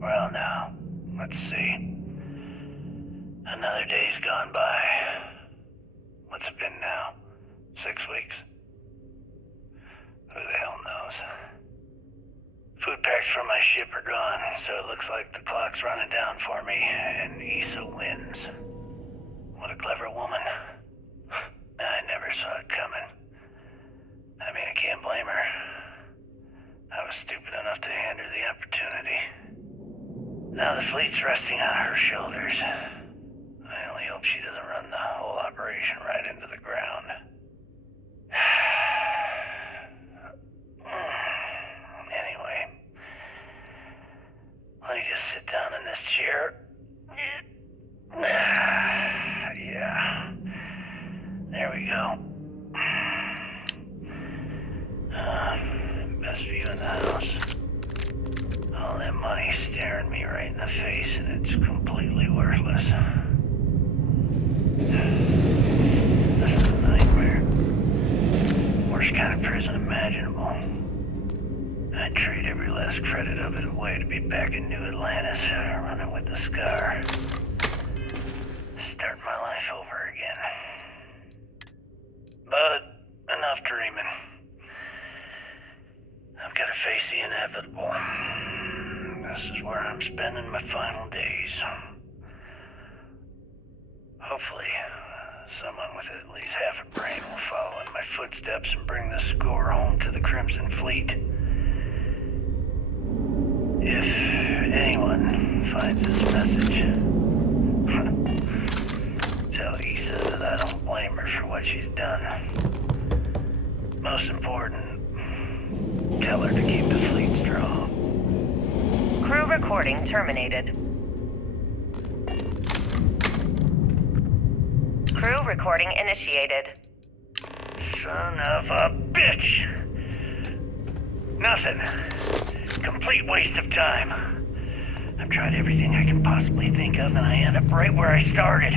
Well now, let's see. Another day's gone by. What's it been now? 6 weeks? Who the hell knows? Food packs from my ship are gone, so it looks like the clock's running down for me, and Issa wins. What a clever woman. I never saw it coming. I mean, I can't blame her. I was stupid enough to hand her the opportunity. Now the fleet's resting on her shoulders. I only hope she doesn't run the whole operation right into the ground. Anyway, let me just sit down in this chair. Yeah. There we go. Best view in the house. All that money staring me right in the face, and it's completely worthless. This is a nightmare. Worst kind of prison imaginable. I'd trade every last credit of it away to be back in New Atlantis, running with the Scar. Starting my life over again. But enough dreaming. I've got to face the inevitable. This is where I'm spending my final days. Hopefully, someone with at least half a brain will follow in my footsteps and bring the score home to the Crimson Fleet. If anyone finds this message, tell Issa that I don't blame her for what she's done. Most important, tell her to keep the fleet strong. Crew recording terminated. Crew recording initiated. Son of a bitch! Nothing. Complete waste of time. I've tried everything I can possibly think of, and I end up right where I started.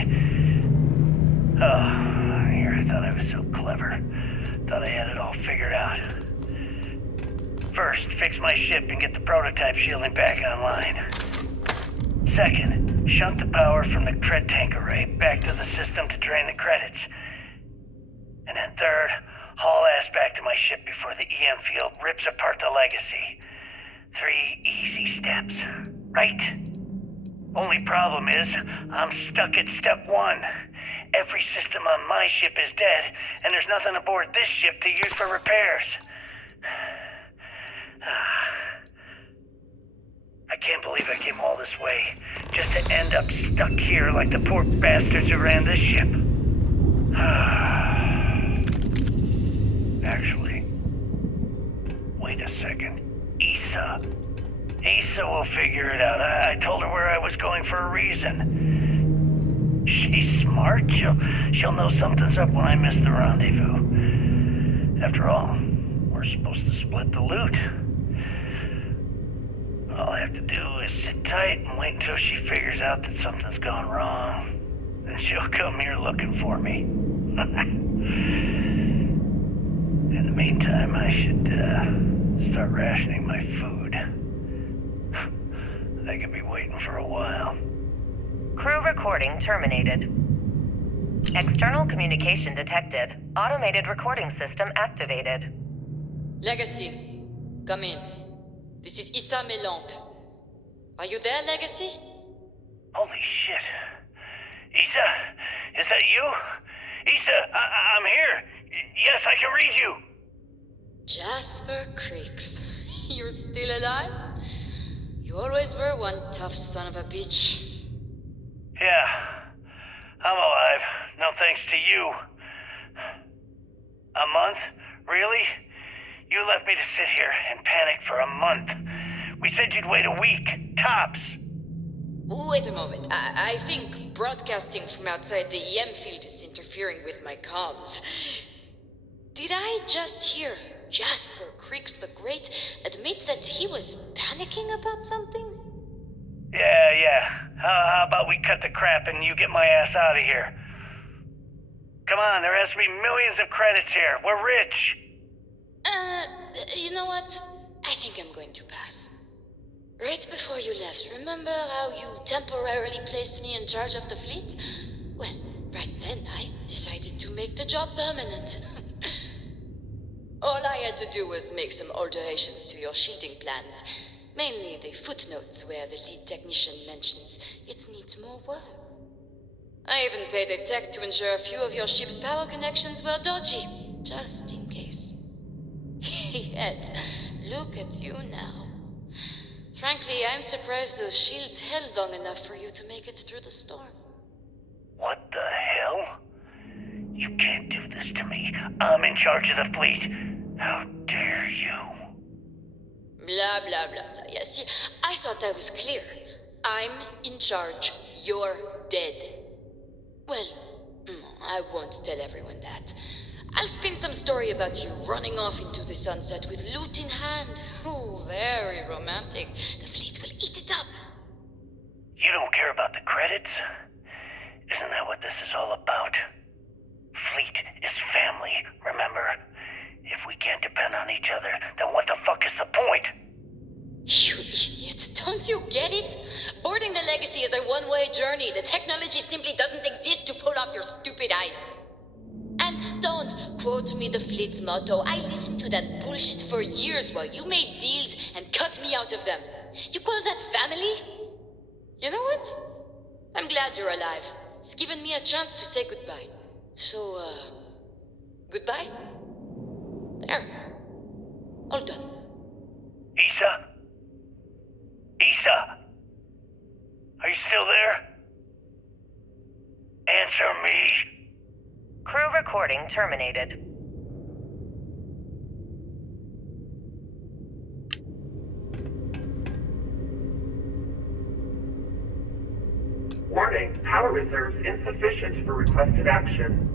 Oh, here I thought I was so clever. Thought I had it all figured out. First, fix my ship and get the prototype shielding back online. Second, shunt the power from the cred tank array back to the system to drain the credits. And then third, haul ass back to my ship before the EM field rips apart the legacy. 3 easy steps, right? Only problem is, I'm stuck at step 1. Every system on my ship is dead, and there's nothing aboard this ship to use for repairs. I can't believe I came all this way, just to end up stuck here like the poor bastards who ran this ship. Actually, wait a second. Issa will figure it out. I told her where I was going for a reason. She's smart. She'll know something's up when I miss the rendezvous. After all, we're supposed to split the loot. All I have to do is sit tight and wait until she figures out that something's gone wrong. Then she'll come here looking for me. In the meantime, I should start rationing my food. I could be waiting for a while. Crew recording terminated. External communication detected. Automated recording system activated. Legacy, come in. This is Issa Melant. Are you there, Legacy? Holy shit. Issa, is that you? Issa, I'm here. Yes, I can read you. Jasper Creeks. You're still alive? You always were one tough son of a bitch. Yeah, I'm alive. No thanks to you. A month? Really? You left me to sit here and panic for a month. We said you'd wait a week, tops. Wait a moment. I think broadcasting from outside the EM field is interfering with my comms. Did I just hear Jasper Creeks the Great admit that he was panicking about something? Yeah. How about we cut the crap and you get my ass out of here? Come on, there has to be millions of credits here. We're rich. You know what? I I think I'm going to pass. Right before you left, remember how you temporarily placed me in charge of the fleet? Well, right then I decided to make the job permanent. All I had to do was make some alterations to your shielding plans. Mainly the footnotes where the lead technician mentions it needs more work. I even paid a tech to ensure a few of your ship's power connections were dodgy, just in case. Yet, look at you now. Frankly, I'm surprised those shields held long enough for you to make it through the storm. What the hell? You can't do this to me. I'm in charge of the fleet. How dare you? Blah, blah, blah, blah. Yeah, see, I thought I was clear. I'm in charge. You're dead. Well, I won't tell everyone that. I'll spin some story about you running off into the sunset with loot in hand. Oh, very romantic. The fleet will eat it up. You don't care about the credits? Isn't that what this is all about? Fleet is family, remember? If we can't depend on each other, then what the fuck is the point? You idiot. Don't you get it? Boarding the Legacy is a one-way journey. The technology simply doesn't exist to pull off your stupid eyes. And don't quote me the fleet's motto. I listened to that bullshit for years while you made deals and cut me out of them. You call that family? You know what? I'm glad you're alive. It's given me a chance to say goodbye. So, goodbye? There. All done. Issa? Issa? Are you still there? Answer me. Crew recording terminated. Warning, power reserves insufficient for requested action.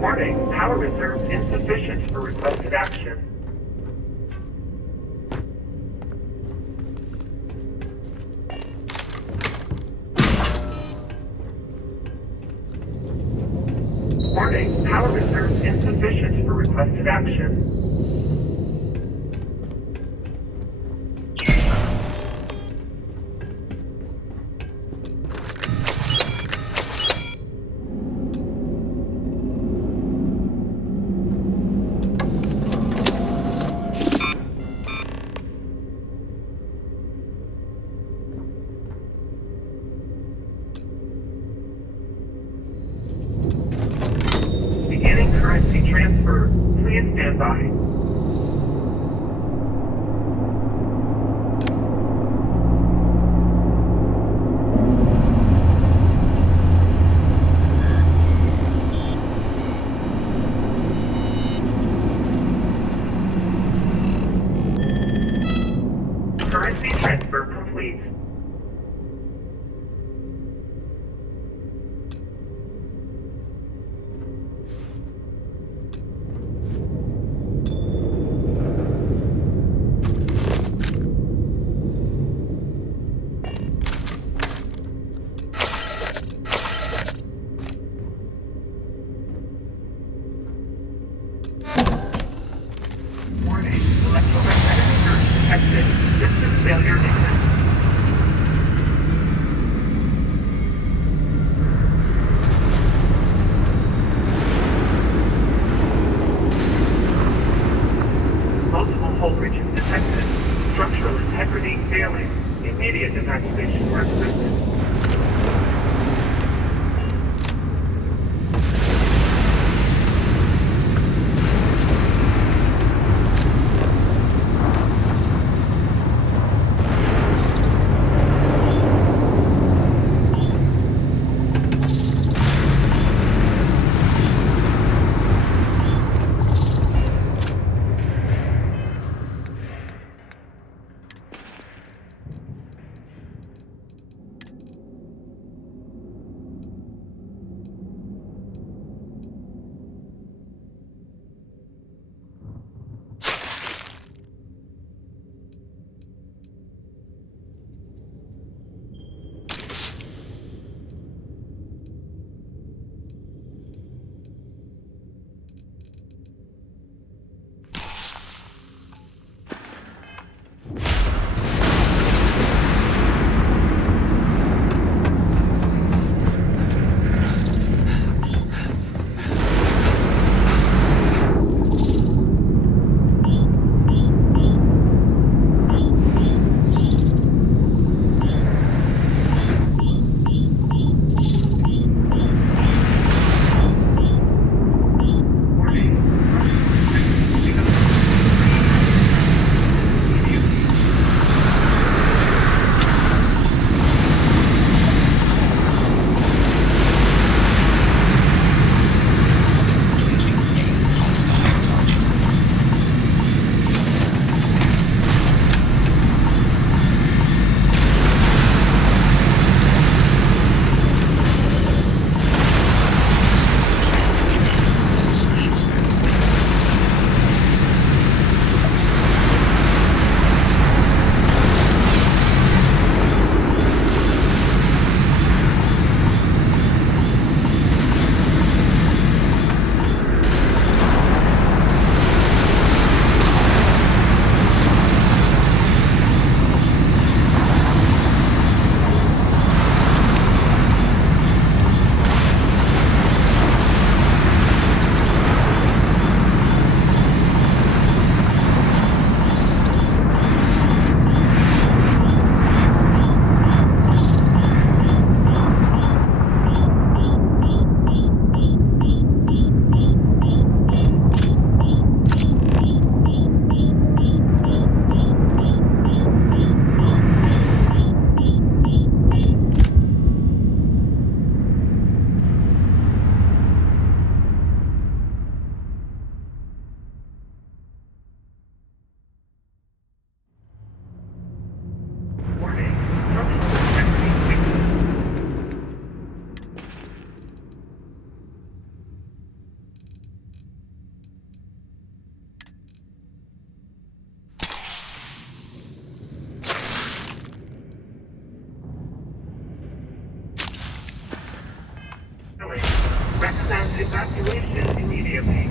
Warning, power reserves insufficient for requested action. Warning, power reserves insufficient for requested action. Beginning currency transfer. Please stand by. Currency transfer complete. Warning, electromagnetic surge detected. System failure imminent. Multiple hull breaches detected. Structural integrity failing. Immediate evacuation recommended. evacuation immediately.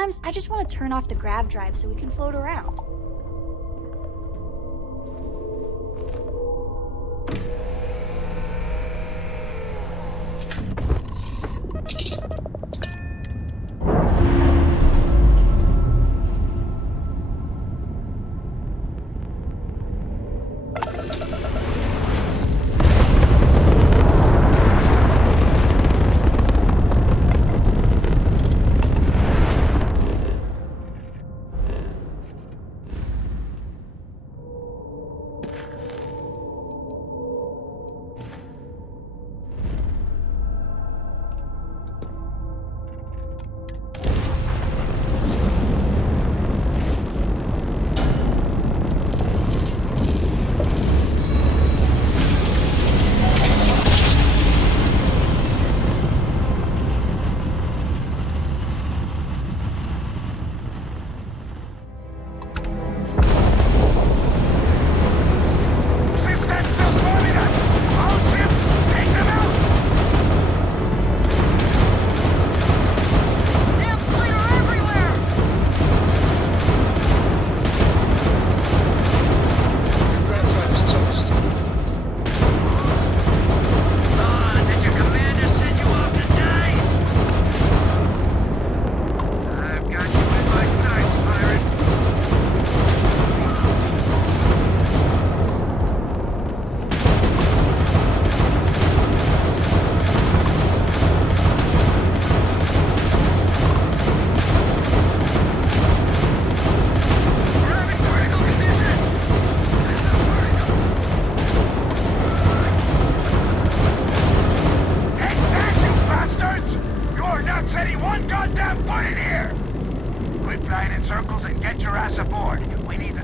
Sometimes I just want to turn off the grav drive so we can float around.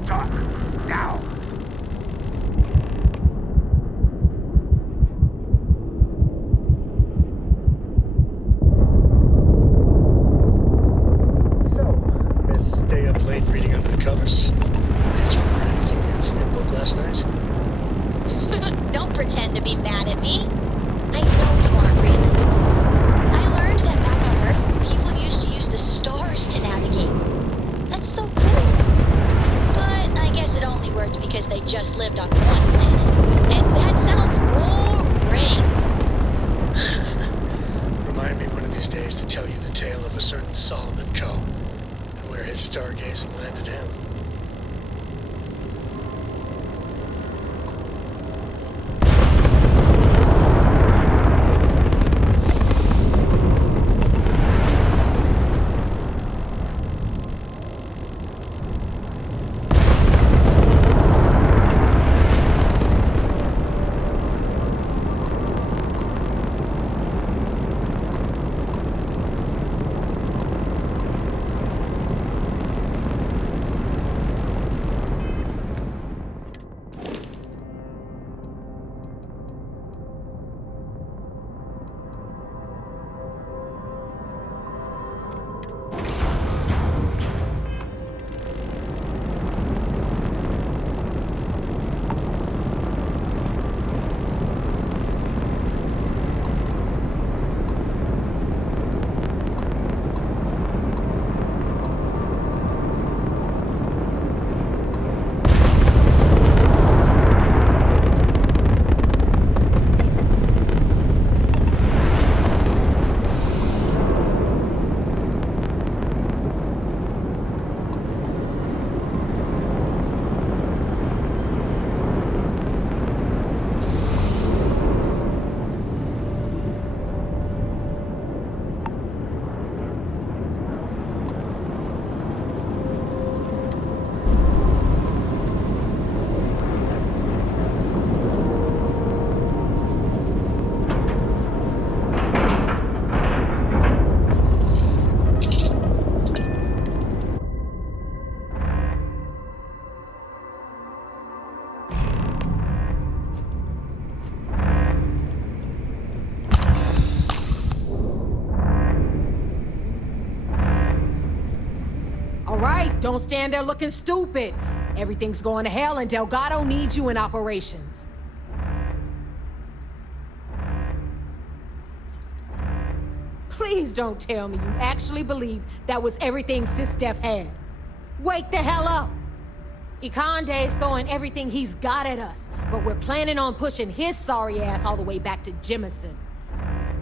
Talk. Now. Miss stay up late reading under the covers. Did you learn anything new from your book last night? Don't pretend to be mad at me. I know you aren't really. I learned that back on Earth, people used to use the stars to navigate. That's so cool. But I guess it only worked because they just lived on one planet. And that sounds boring. Remind me one of these days to tell you the tale of a certain Solomon Coe, and where his stargazing landed him. All right, don't stand there looking stupid. Everything's going to hell and Delgado needs you in operations. Please don't tell me you actually believe that was everything SysDef had. Wake the hell up! Ikande's throwing everything he's got at us, but we're planning on pushing his sorry ass all the way back to Jemison.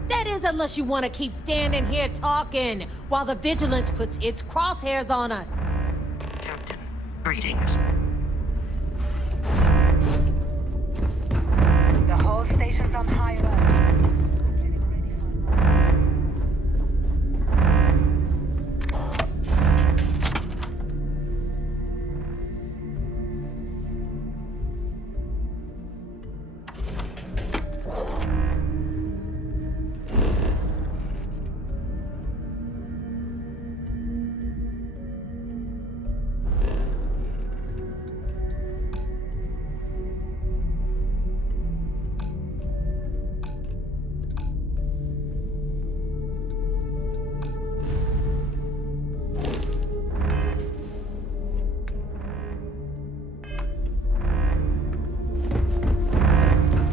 That is unless you want to keep standing here talking while the Vigilance puts its crosshairs on us. Captain, greetings. The whole station's on high alert.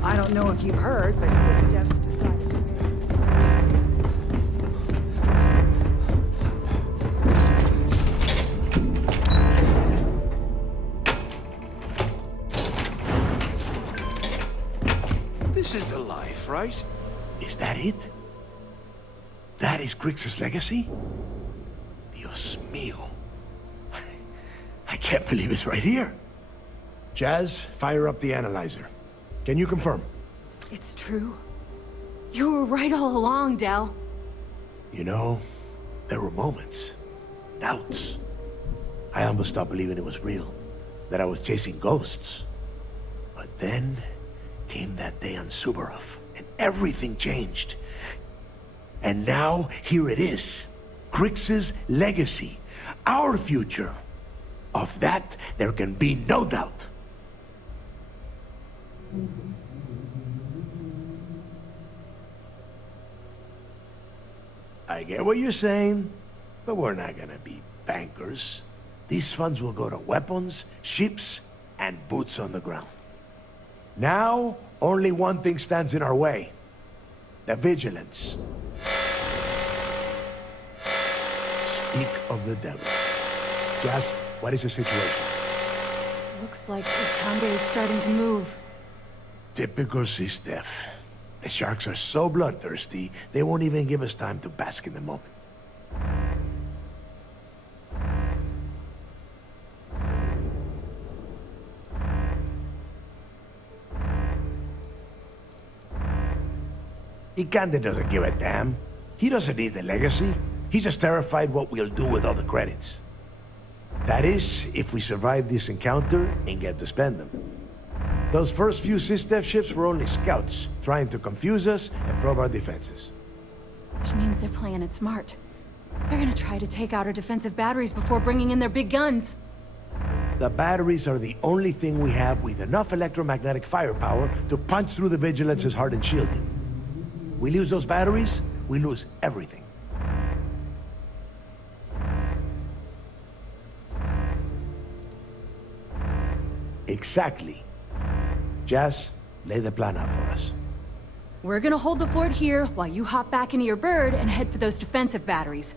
I don't know if you've heard, but SysDef's decided to This is the life, right? Is that it? That is Grix's legacy? Dios mío. I can't believe it's right here. Jazz, fire up the analyzer. Can you confirm? It's true. You were right all along, Del. You know, there were moments, doubts. I almost stopped believing it was real, that I was chasing ghosts. But then came that day on Subarov, and everything changed. And now, here it is. Grix's legacy. Our future. Of that, there can be no doubt. I get what you're saying, but we're not gonna be bankers. These funds will go to weapons, ships, and boots on the ground. Now, only one thing stands in our way. The vigilance. Speak of the devil. Jazz, what is the situation? Looks like Ikande is starting to move. Typical Sistef. The sharks are so bloodthirsty, they won't even give us time to bask in the moment. Ikande doesn't give a damn. He doesn't need the legacy. He's just terrified what we'll do with all the credits. That is, if we survive this encounter and get to spend them. Those first few Sistef ships were only scouts, trying to confuse us and probe our defenses. Which means they're playing it smart. They're gonna try to take out our defensive batteries before bringing in their big guns. The batteries are the only thing we have with enough electromagnetic firepower to punch through the Vigilance's hardened shielding. We lose those batteries, we lose everything. Exactly. Jazz, lay the plan out for us. We're gonna hold the fort here while you hop back into your bird and head for those defensive batteries.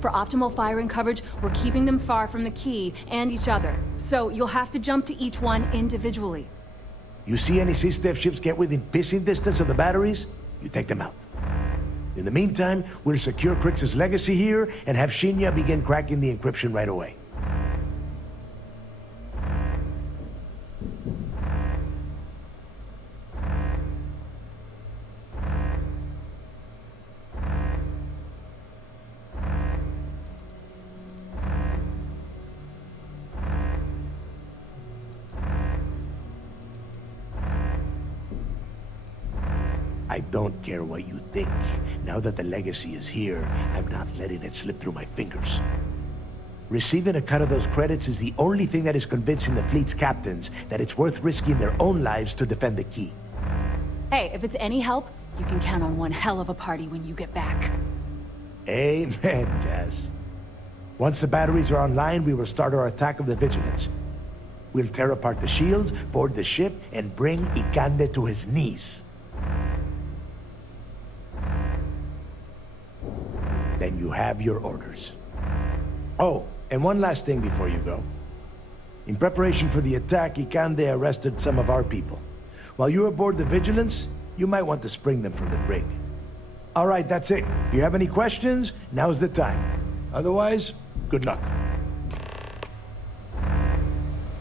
For optimal firing coverage, we're keeping them far from the key and each other. So you'll have to jump to each one individually. You see any Sistef ships get within pissing distance of the batteries, you take them out. In the meantime, we'll secure Crix's legacy here and have Shinya begin cracking the encryption right away. I don't care what you think. Now that the legacy is here, I'm not letting it slip through my fingers. Receiving a cut of those credits is the only thing that is convincing the fleet's captains that it's worth risking their own lives to defend the key. Hey, if it's any help, you can count on one hell of a party when you get back. Amen, Jazz. Once the batteries are online, we will start our attack of the Vigilance. We'll tear apart the shields, board the ship, and bring Ikande to his knees. Then you have your orders. Oh, and one last thing before you go. In preparation for the attack, Ikande arrested some of our people. While you're aboard the Vigilance, you might want to spring them from the brig. All right, that's it. If you have any questions, now's the time. Otherwise, good luck.